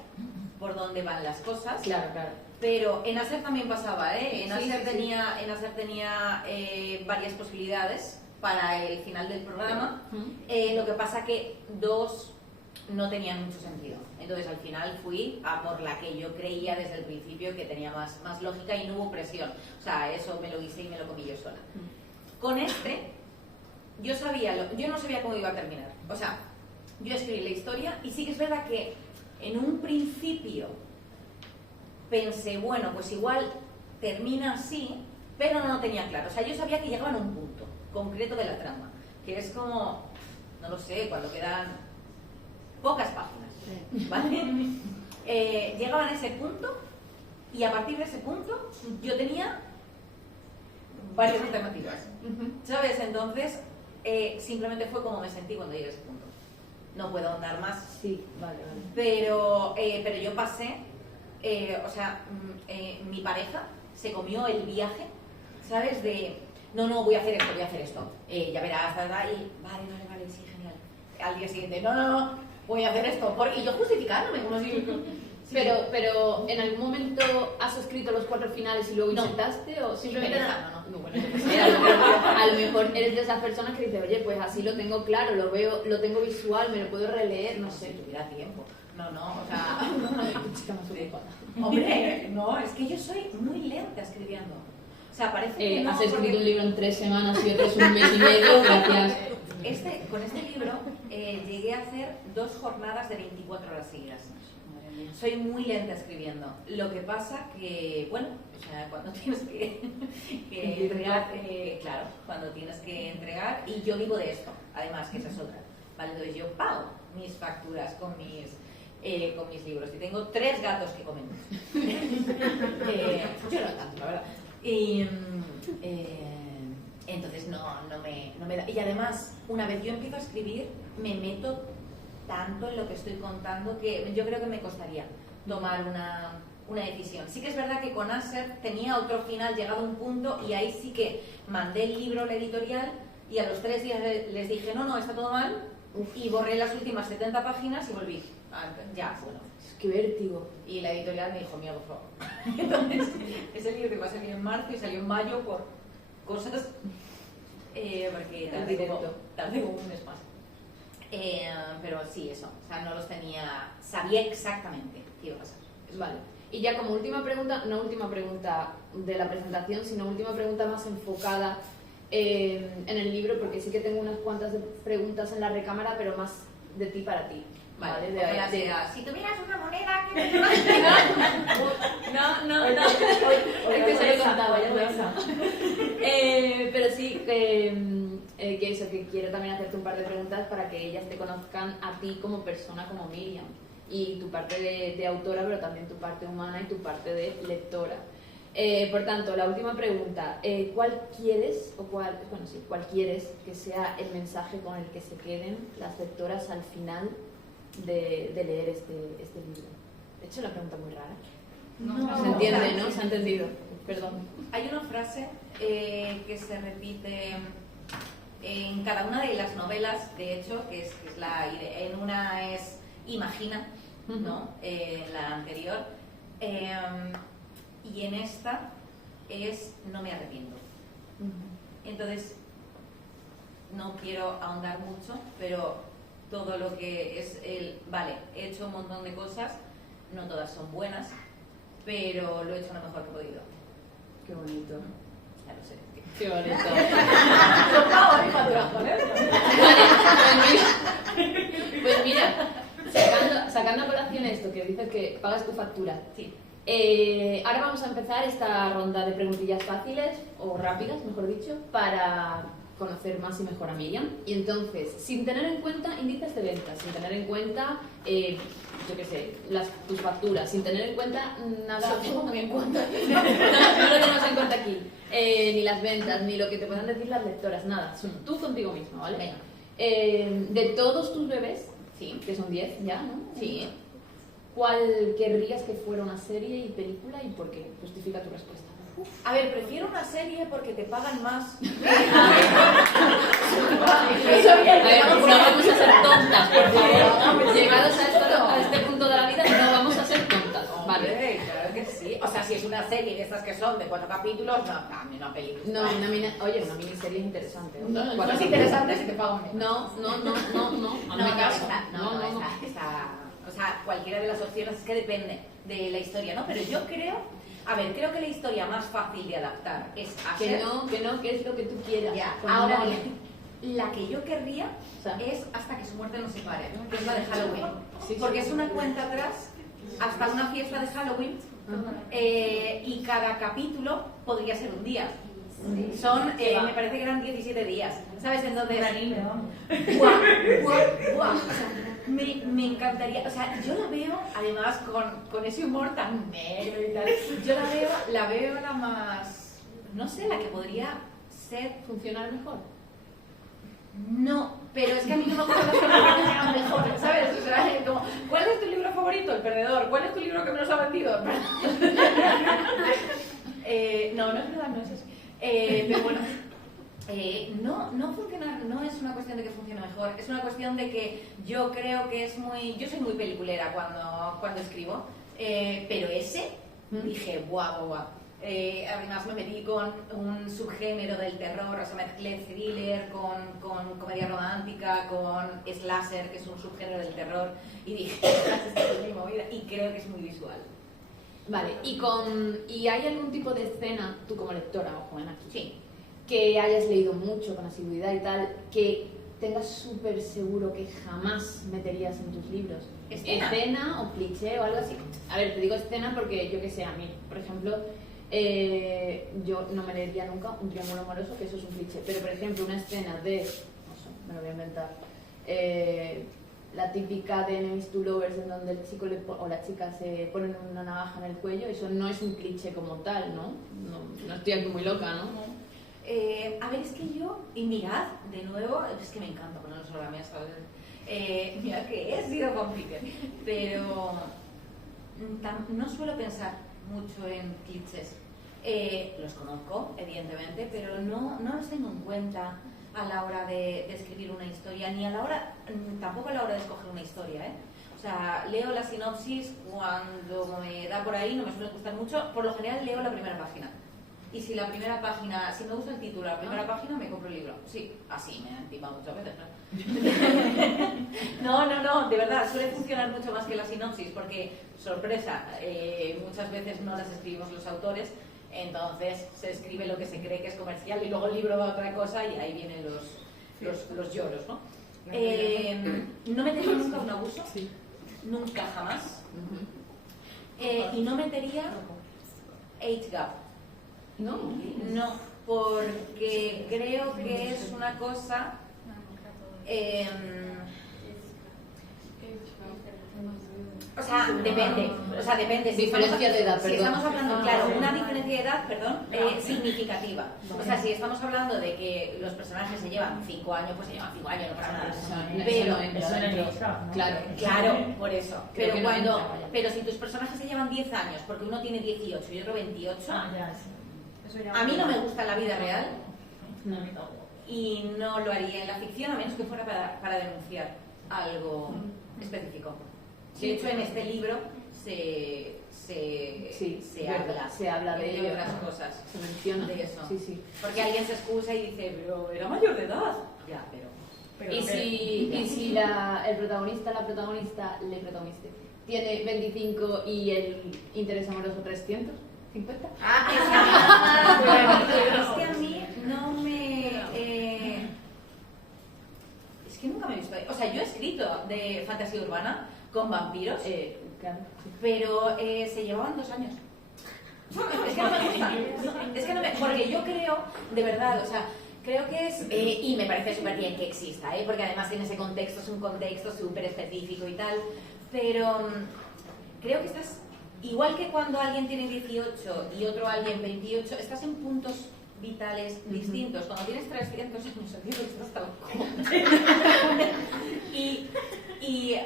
por dónde van las cosas. Claro, claro. Pero en Aser también pasaba, ¿eh? En Sí, Aser sí, sí. tenía varias posibilidades para el final del programa. Ujú. Lo que pasa que 2 no tenían mucho sentido. Entonces al final fui a por la que yo creía desde el principio que tenía más lógica y no hubo presión. O sea, eso me lo hice y me lo comí yo sola. Con este, yo no sabía cómo iba a terminar. O sea, yo escribí la historia y sí que es verdad que en un principio pensé, bueno, pues igual termina así, pero no lo tenía claro. O sea, yo sabía que llegaban a un punto concreto de la trama, que es como, no lo sé, cuando quedan pocas páginas, ¿vale? Llegaban a ese punto y a partir de ese punto yo tenía varias alternativas, ¿sabes? Entonces, simplemente fue como me sentí cuando llegué a ese punto. No puedo ahondar más, Sí, vale. pero yo pasé, o sea, mi pareja se comió el viaje, ¿sabes? De, no, voy a hacer esto, ya verás, y vale, sí, genial. Al día siguiente, no, voy a hacer esto, y yo justificándome, como si... Sí. Pero ¿en algún momento has escrito los 4 finales y luego No. insertaste o simplemente Pereza, no. Bueno, yo qué sé, a lo mejor eres de esas personas que dice, oye, pues así lo tengo claro, lo veo, lo tengo visual, me lo puedo releer, no sé. Si tuviera tiempo. No, o sea... Chica más ocupada. Hombre, no, es que yo soy muy lenta escribiendo. O sea, parece que no, has escrito porque un libro en 3 semanas y otros un mes y medio, gracias. con este libro llegué a hacer 2 jornadas de 24 horas seguidas. Soy muy lenta escribiendo. Lo que pasa que, bueno, o sea, cuando tienes que entregar, claro, cuando tienes que entregar, y yo vivo de esto, además, que esa es otra. Vale, entonces yo pago mis facturas con mis libros y tengo 3 gatos que comen. Yo no tanto, la verdad. Y entonces no me da. Y además, una vez yo empiezo a escribir, me meto tanto en lo que estoy contando que yo creo que me costaría tomar una decisión. Sí que es verdad que con Aser tenía otro final llegado a un punto y ahí sí que mandé el libro a la editorial y a los 3 días les dije no, está todo mal, y borré las últimas 70 páginas y volví. Ya, bueno. Qué vértigo. Y la editorial me dijo, mira, por favor. Entonces, ese libro que va a salir en marzo y salió en mayo por cosas, porque tardé como un mes más. Pero sí, eso, o sea, no los tenía, sabía exactamente qué iba a pasar. Vale. Y ya como última pregunta, no última pregunta de la presentación, sino última pregunta más enfocada en el libro, porque sí que tengo unas cuantas preguntas en la recámara, pero más de ti para ti. Vale, si tuvieras una moneda que No. Es que se lo he contado, ya lo pero sí, que eso, que quiero también hacerte un par de preguntas para que ellas te conozcan a ti como persona, como Miriam, y tu parte de autora, pero también tu parte humana y tu parte de lectora. Por tanto, la última pregunta, ¿cuál quieres que sea el mensaje con el que se queden las lectoras al final de leer este libro? He hecho una pregunta muy rara. No, se entiende, ¿no? Se ha entendido. Perdón. Hay una frase que se repite en cada una de las novelas, de hecho, que es en una es imagina, ¿no? La anterior, y en esta es no me arrepiento. Entonces, no quiero ahondar mucho, pero todo lo que es vale, he hecho un montón de cosas, no todas son buenas, pero lo he hecho lo mejor que he podido. Qué bonito. Ya lo sé. Qué bonito. Pues mira, sacando a colación esto, que dices que pagas tu factura. Sí. Ahora vamos a empezar esta ronda de preguntillas fáciles, o rápidas, mejor dicho, para conocer más y mejor a Miriam. Y entonces, sin tener en cuenta índices de ventas, sin tener en cuenta, yo qué sé, tus facturas, sin tener en cuenta nada... No lo tengo en cuenta. No lo tenemos en cuenta aquí. Ni las ventas, ni lo que te puedan decir las lectoras, nada. Tú contigo mismo, ¿vale? Venga. De todos tus bebés, Sí. que son 10 ya, ¿no? Sí. ¿Cuál querrías que fuera una serie y película y por qué? Justifica tu respuesta. A ver, prefiero una serie porque te pagan más. No vamos a ser tontas, por favor. Llegados a este punto de la vida, no vamos a ser tontas. Vale. Claro que sí. O sea, si es una serie de estas que son de 4 capítulos, no, dame una película. No, una miniserie es interesante. No es interesante si te pagan menos. No. No, esta, o sea, cualquiera de las opciones, es que depende de la historia, ¿no? Pero yo creo que la historia más fácil de adaptar es Asher. Que es lo que tú quieras. Ya, Como ahora no. bien, la que yo querría es Hasta que su muerte nos separe, que es la de Halloween. Sí. Porque es una cuenta atrás hasta una fiesta de Halloween, y cada capítulo podría ser un día. Son, me parece que eran 17 días, ¿sabes? Entonces, ¡buah! O sea, me encantaría, o sea, yo la veo, además, con ese humor tan negro y tal, yo la veo la más, no sé, la que podría ser... ¿Funcionar mejor? No, pero es que a mí no me gustan las que funcionan mejor, ¿sabes? O sea, como, ¿cuál es tu libro favorito? El Perdedor. ¿Cuál es tu libro que menos ha vendido? No es verdad, no es eso. Pero bueno, no funciona, no es una cuestión de que funcione mejor, es una cuestión de que yo creo que es yo soy muy peliculera cuando escribo, pero dije, guau. Además me metí con un subgénero del terror, o sea, mezclé thriller con comedia romántica, con slasher, que es un subgénero del terror, y dije, esta es mi movida, y creo que es muy visual. Vale, ¿y hay algún tipo de escena, tú como lectora, ojo, aquí, Sí. que hayas leído mucho con asiduidad y tal, que tengas súper seguro que jamás meterías en tus libros? ¿Escena o cliché o algo así? A ver, te digo escena porque yo que sé, a mí, por ejemplo, yo no me leería nunca un triángulo amoroso, que eso es un cliché, pero por ejemplo una escena de, no sé, me lo voy a inventar, la típica de Enemies to Lovers en donde el chico o la chica se ponen una navaja en el cuello, eso no es un cliché como tal, ¿no? No estoy aquí muy loca, ¿no? A ver, es que yo, y mirad, de nuevo, es que me encanta ponerlo sobre la mesa, mirad que he sido cómplice, pero no suelo pensar mucho en clichés. Los conozco, evidentemente, pero no los tengo en cuenta a la hora de escribir una historia, ni a la hora, tampoco a la hora de escoger una historia, ¿eh? O sea, leo la sinopsis cuando me da por ahí, no me suele gustar mucho, por lo general leo la primera página. Y si la primera página, si me gusta el título, la primera página, me compro el libro. Sí, así me han timado muchas veces, ¿no? No, de verdad, suele funcionar mucho más que la sinopsis, porque, sorpresa, muchas veces no las escribimos los autores, entonces se escribe lo que se cree que es comercial y luego el libro va a otra cosa y ahí vienen los lloros, ¿no? No metería nunca un abuso, nunca jamás. Y no metería age gap. No. No, porque creo que es una cosa... o sea, depende. Diferencia de edad, si perdón. estamos hablando, claro, una diferencia de edad, significativa. O sea, si estamos hablando de que los personajes se llevan 5 años, pues se llevan 5 años, no pasa nada. Pero, claro, por eso. Creo que no entra, vaya. Pero si tus personajes se llevan 10 años, porque uno tiene 18 y otro 28, a mí no me gusta la vida real y no lo haría en la ficción, a menos que fuera para denunciar algo específico. De hecho, en este libro se habla de ello, otras cosas. Se menciona de eso. Sí. Porque alguien se excusa y dice, pero era mayor de edad. Ya, pero ¿Y si el protagonista, le protagoniste, tiene 25 y el interés amoroso 300? ¿50? Es que a mí no me... es que nunca me he visto... O sea, yo he escrito de fantasía urbana con vampiros, Claro. pero se llevaban 2 años. Es que no me gusta. Porque yo creo, de verdad, o sea, creo que es... y me parece súper bien que exista, porque además en ese contexto es un contexto súper específico y tal, pero creo que estás... Igual que cuando alguien tiene 18 y otro alguien 28, estás en puntos vitales distintos. Cuando tienes 300 años, estás hasta y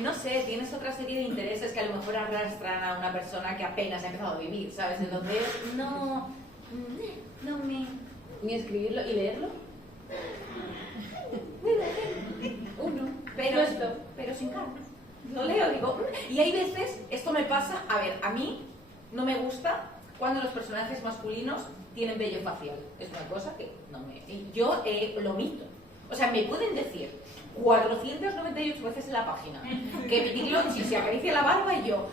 no sé, tienes otra serie de intereses que a lo mejor arrastran a una persona que apenas ha empezado a vivir, ¿sabes? Entonces, no me... ¿Ni escribirlo y leerlo? Uno, pero sin cara. Lo leo, digo, y hay veces, esto me pasa, a ver, a mí no me gusta cuando los personajes masculinos tienen vello facial. Es una cosa que no me... Yo lo omito. O sea, me pueden decir 498 veces en la página que Piti Clonchi se acaricia la barba y yo,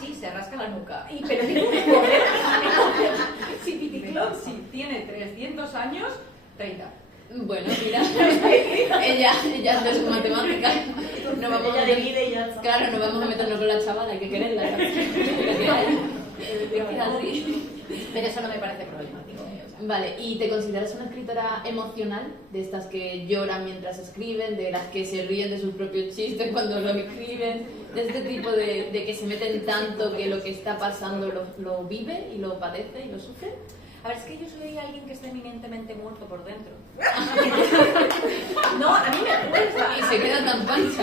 sí, se rasca la nuca. Pero tengo un problema. Si Piti Clonchi tiene 300 años, 30. Bueno, mira, ella hace su matemática. No vamos a divide y ya está. Claro, no vamos a meternos con la chavala, hay que quererla. Pero eso no me parece problemático. Vale, ¿y te consideras una escritora emocional? De estas que lloran mientras escriben, de las que se ríen de sus propios chistes cuando lo escriben, de este tipo de que se meten tanto que lo que está pasando lo vive y lo padece y lo sufre. A ver, es que yo soy alguien que está eminentemente muerto por dentro. No, a mí me cuesta. Y se queda tan pancha.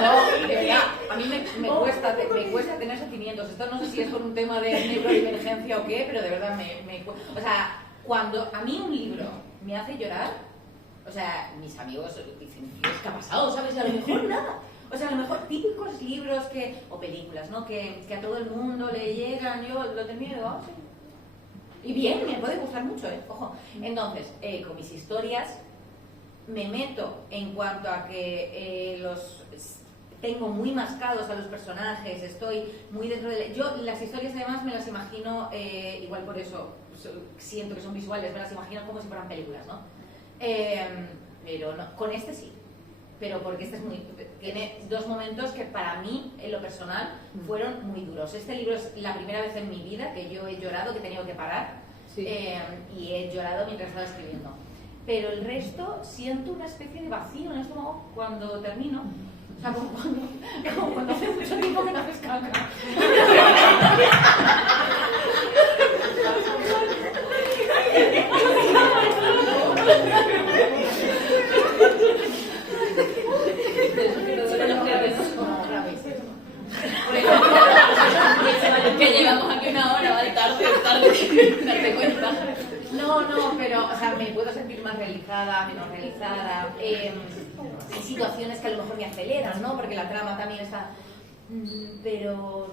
No, de verdad, a mí me cuesta tener sentimientos. Esto no sé si es por un tema de neurodivergencia o qué, pero de verdad me cuesta. O sea, cuando a mí un libro me hace llorar, o sea, mis amigos dicen, ¿qué ha pasado? ¿Sabes? A lo mejor nada. O sea, a lo mejor típicos libros o películas, ¿no? Que a todo el mundo le llegan, yo lo termino y digo, sí. Y bien, me puede gustar mucho, ojo. Entonces, con mis historias me meto en cuanto a que tengo muy mascados a los personajes, estoy muy dentro de... Yo las historias además me las imagino, igual por eso siento que son visuales, me las imagino como si fueran películas, ¿no? Pero no, con este sí. Pero porque este es tiene dos momentos que para mí, en lo personal, fueron muy duros. Este libro es la primera vez en mi vida que yo he llorado, que he tenido que parar, y he llorado mientras estaba escribiendo. Pero el resto siento una especie de vacío en el estómago cuando termino. O sea, como cuando hace mucho tiempo que no haces caca. Que llevamos aquí una hora, ¿vale? Tarde, darte cuenta. No, pero, o sea, me puedo sentir más realizada, menos realizada. Hay situaciones que a lo mejor me aceleran, ¿no? Porque la trama también está... Pero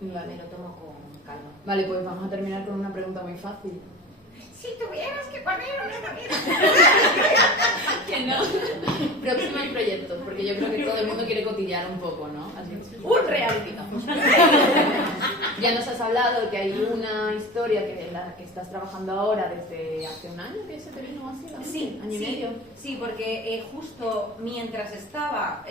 no, me lo tomo con calma. Vale, pues vamos a terminar con una pregunta muy fácil. Si tuvieras que poner una camisa... Que no. Próximos proyectos, porque yo creo que todo el mundo quiere cotillear un poco, ¿no? Así. Un reality, ¿no? Ya nos has hablado que hay una historia que la que estás trabajando ahora desde hace un año, que se te vino así, ¿no? Sí, año y medio. Sí, porque justo mientras estaba...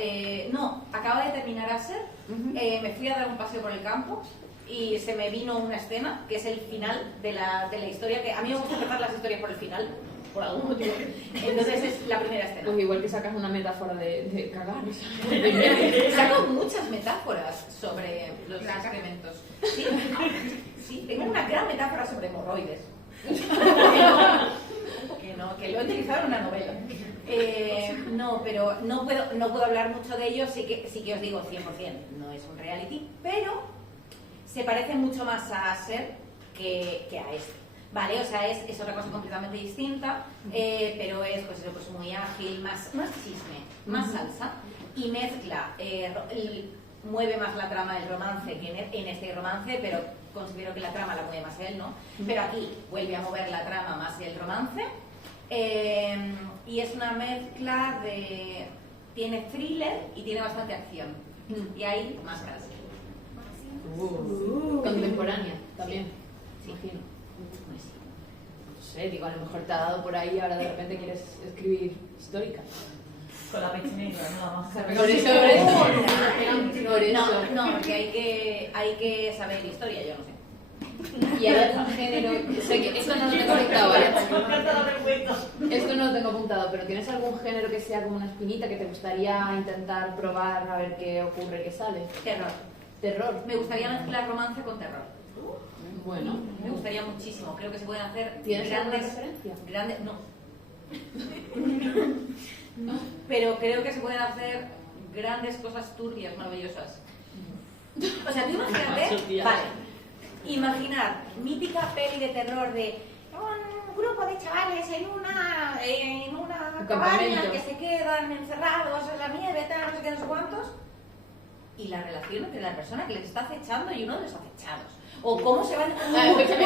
acaba de terminar Asher, me fui a dar un paseo por el campo y se me vino una escena, que es el final de la historia, que a mí me gusta empezar las historias por el final, por algún motivo. Entonces es la primera escena. Pues igual que sacas una metáfora de cagar. ¿Sabes? Saco muchas metáforas sobre los excrementos. Sí, tengo una gran metáfora sobre hemorroides. Que lo he utilizado en una novela. No, pero no puedo hablar mucho de ello, sí que os digo 100%, no es un reality, pero se parece mucho más a Asher que a este. Vale, o sea, es otra cosa completamente distinta, pero es pues muy ágil, más chisme, más salsa, y mezcla, mueve más la trama del romance que en este romance, pero considero que la trama la mueve más él, ¿no? Pero aquí vuelve a mover la trama más el romance, y es una mezcla de... tiene thriller y tiene bastante acción, y hay máscaras. Contemporánea también, Sí. imagino. No sé, digo, a lo mejor te ha dado por ahí, ahora de repente quieres escribir histórica. Con la pechinilla, nada más. Por eso. No, porque hay que saber historia, yo no sé. Y hay algún género, sé que esto no lo tengo apuntado, ¿vale? Esto no lo tengo apuntado, pero ¿tienes algún género que sea como una espinita que te gustaría intentar probar a ver qué ocurre, qué sale? Terror. Me gustaría mezclar romance con terror. Bueno. Me gustaría muchísimo. Creo que se pueden hacer ¿Tienes alguna grandes... referencia? No. Pero creo que se pueden hacer grandes cosas turbias, maravillosas. O sea, tú imagínate... Vale. Imaginar mítica peli de terror de un grupo de chavales en una cabaña que se quedan encerrados en la nieve, tal, no sé qué, no sé cuántos. Y la relación entre la persona que les está acechando y uno de los acechados. O cómo se van... Escúchame.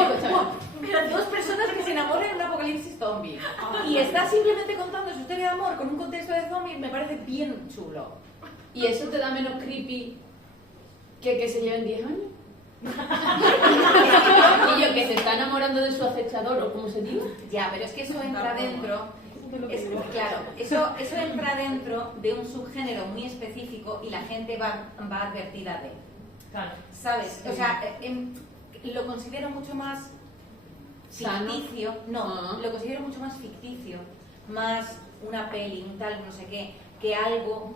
Dos personas que se enamoran en un apocalipsis zombie. Y está simplemente contando su historia de amor con un contexto de zombie, me parece bien chulo. ¿Y eso te da menos creepy que se lleven 10 años? Y yo que se está enamorando de su acechador, o como se diga. Ya, pero es que eso entra dentro... claro, eso entra dentro de un subgénero muy específico y la gente va advertida de. Claro. ¿Sabes? O sea, lo considero mucho más ficticio. No, lo considero mucho más ficticio. Más una peli, un tal, no sé qué, que algo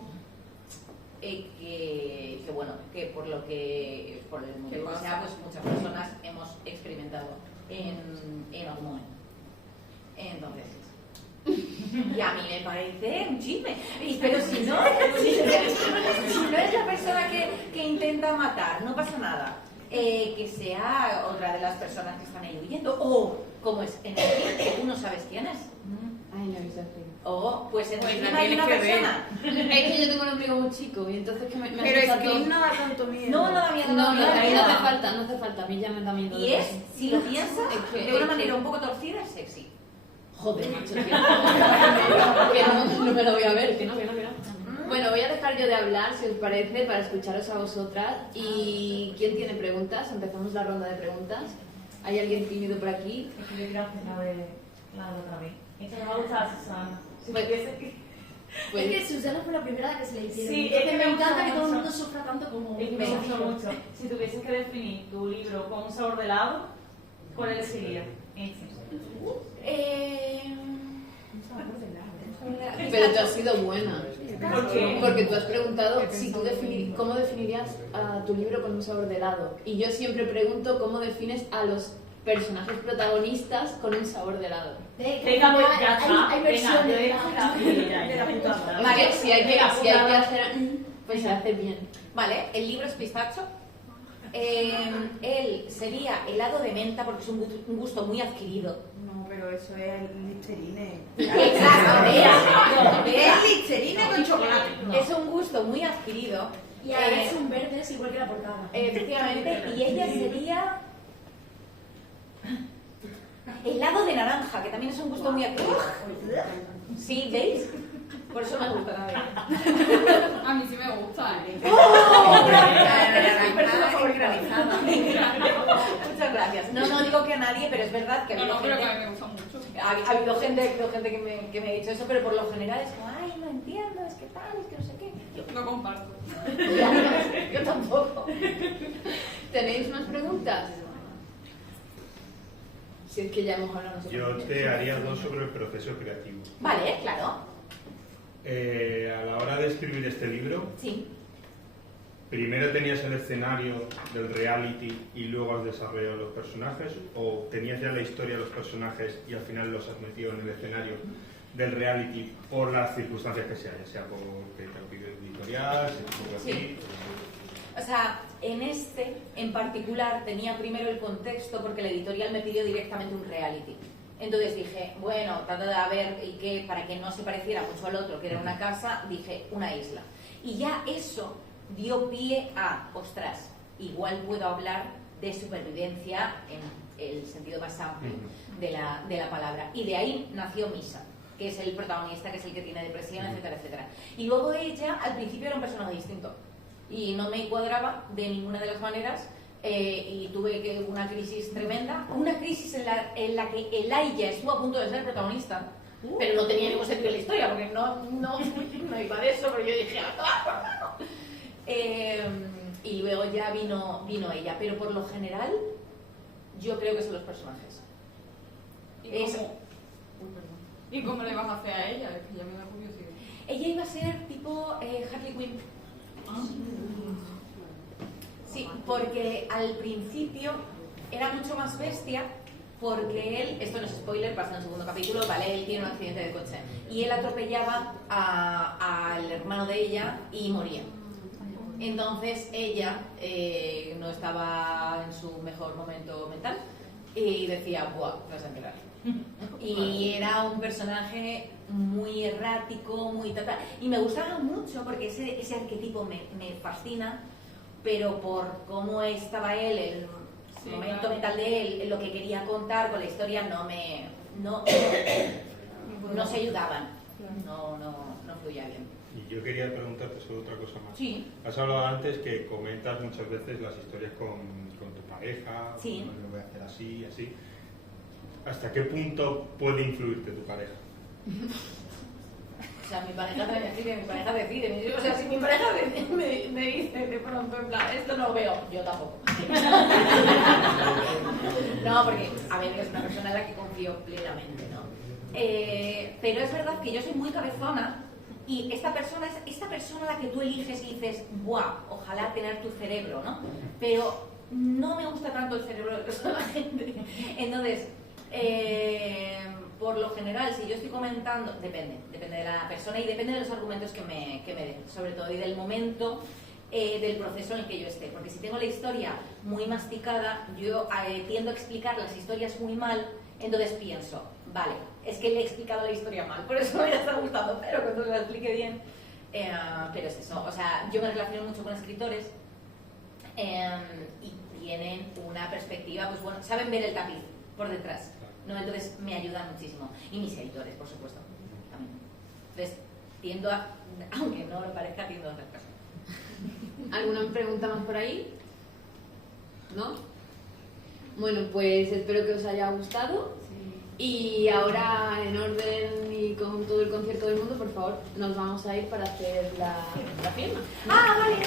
que bueno, que por el motivo que sea, pues muchas personas hemos experimentado en algún momento. Entonces, y a mí me parece un chisme. Pero si no es la persona que intenta matar, no pasa nada. Que sea otra de las personas que están ahí huyendo. O, como es en el film, que tú no sabes quién es. Ay, no he visto el film. O, pues en Pues el la film hay una tienes que ver. persona. Es que yo tengo un amigo muy chico y entonces que me Pero asusta Scream todo. no da tanto miedo. No da miedo. No, a mí no hace miedo. falta, no hace falta. A mí ya me da miedo. Y es, si lo piensas, de una manera que... un poco torcida, es sexy. Joder, macho, tío. Que no me lo voy a ver, que no. Bueno, voy a dejar yo de hablar, si os parece, para escucharos a vosotras. ¿Y quién tiene preguntas? Empezamos la ronda de preguntas. ¿Hay alguien tímido por aquí? Es que yo quiero hacer la de otra vez. Esta me va a gustar a Susana. Si Pues- tuviese que... Pues, Es que Susana fue la primera que se le hicieron. Sí, Entonces es que me me encanta gusta que todo el mucho. mundo sufra tanto como Es que me gusta nosotros. mucho. Si tuvieses que definir tu libro con un sabor de helado, ¿cuál elegirías? Este. pero tú has sido buena. ¿Por qué? Porque tú has preguntado si tú cómo definirías a tu libro con un sabor de helado. Y yo siempre pregunto cómo defines a los personajes protagonistas con un sabor de helado. Venga, pues ya está. Hay Venga, versiones. yo dejo la de la puta madre. Es que si hay que, Venga, si hay que putada. hacer, pues se hace bien. Vale, el libro es pistacho. Él sería helado de menta porque es un gusto muy adquirido. No, pero eso es el Listerine. Exacto, Es Listerine con chocolate. es un gusto muy adquirido. Y ahora es un verde, es igual que la portada. Efectivamente, y ella sería helado de naranja, que también es un gusto muy adquirido. ¿Sí? ¿Veis? Por eso me gusta también. A mí sí me gusta, Eres mi persona favorita. Muchas gracias. No digo que a nadie, pero es verdad que ha No, habido no, pero que a gente, mí me gusta mucho. ha habido gente que me ha dicho eso, pero por lo general es como, ay, no entiendo, es que tal, es que no sé qué. Lo comparto. Yo tampoco. ¿Tenéis más preguntas? Si es que ya hemos hablado nosotros. Yo te haría dos sobre el proceso creativo. Vale, claro. A la hora de escribir este libro, Sí. ¿primero tenías el escenario del reality y luego has desarrollado los personajes? ¿O tenías ya la historia de los personajes y al final los has metido en el escenario del reality por las circunstancias que sea? Ya sea porque te lo pide el editorial, si te pongo Sí. así. O sea, en este en particular tenía primero el contexto porque la editorial me pidió directamente un reality. Entonces dije, bueno, trata de ver y que para que no se pareciera mucho al otro, que era una casa, dije una isla. Y ya eso dio pie a, ostras, igual puedo hablar de supervivencia en el sentido más amplio de la palabra. Y de ahí nació Misha, que es el protagonista, que es el que tiene depresión, etcétera, etcétera. Y luego ella, al principio, era un personaje distinto. Y no me cuadraba de ninguna de las maneras. Y tuve una crisis tremenda, una crisis en la que Elijah estuvo a punto de ser protagonista, pero no tenía ningún sentido la historia, porque no iba de eso, pero yo dije, y luego ya vino ella, pero por lo general yo creo que son los personajes. ¿Y cómo le vas a hacer a ella? Es que ya me da curiosidad. Ella iba a ser tipo Harley Quinn. Sí, porque al principio era mucho más bestia porque él, esto no es spoiler, pasa en el segundo capítulo, vale, él tiene un accidente de coche y él atropellaba al hermano de ella y moría. Entonces ella no estaba en su mejor momento mental y decía, buah, te vas a enterar. Y era un personaje muy errático, muy tata, y me gustaba mucho porque ese arquetipo me fascina, pero por cómo estaba él, el momento mental de él, lo que quería contar con la historia no se ayudaban, no fluía bien. Y yo quería preguntarte sobre otra cosa más. Sí. Has hablado antes que comentas muchas veces las historias con tu pareja, Sí. lo voy a hacer así, así. ¿Hasta qué punto puede influirte tu pareja? O sea, mi pareja decide. O sea, si mi pareja me dice de pronto, en plan, esto no lo veo, yo tampoco. No, porque, a ver, es una persona en la que confío plenamente, ¿no? Pero es verdad que yo soy muy cabezona y esta persona a la que tú eliges y dices, ¡buah! Ojalá tener tu cerebro, ¿no? Pero no me gusta tanto el cerebro de toda la gente. Entonces, por lo general, si yo estoy comentando, depende de la persona y depende de los argumentos que me den, sobre todo, y del momento del proceso en el que yo esté. Porque si tengo la historia muy masticada, yo tiendo a explicar las historias muy mal, entonces pienso, vale, es que le he explicado la historia mal, por eso me está gustando, pero cuando la explique bien, pero es eso, o sea, yo me relaciono mucho con escritores y tienen una perspectiva, pues bueno, saben ver el tapiz por detrás, ¿no? Entonces me ayudan muchísimo, y mis editores, por supuesto, también. Entonces, tiendo a, aunque no lo parezca, tiendo a hacer caso. ¿Alguna pregunta más por ahí? ¿No? Bueno, pues espero que os haya gustado. Y ahora, en orden y con todo el concierto del mundo, por favor, nos vamos a ir para hacer la firma. ¡Ah, vale!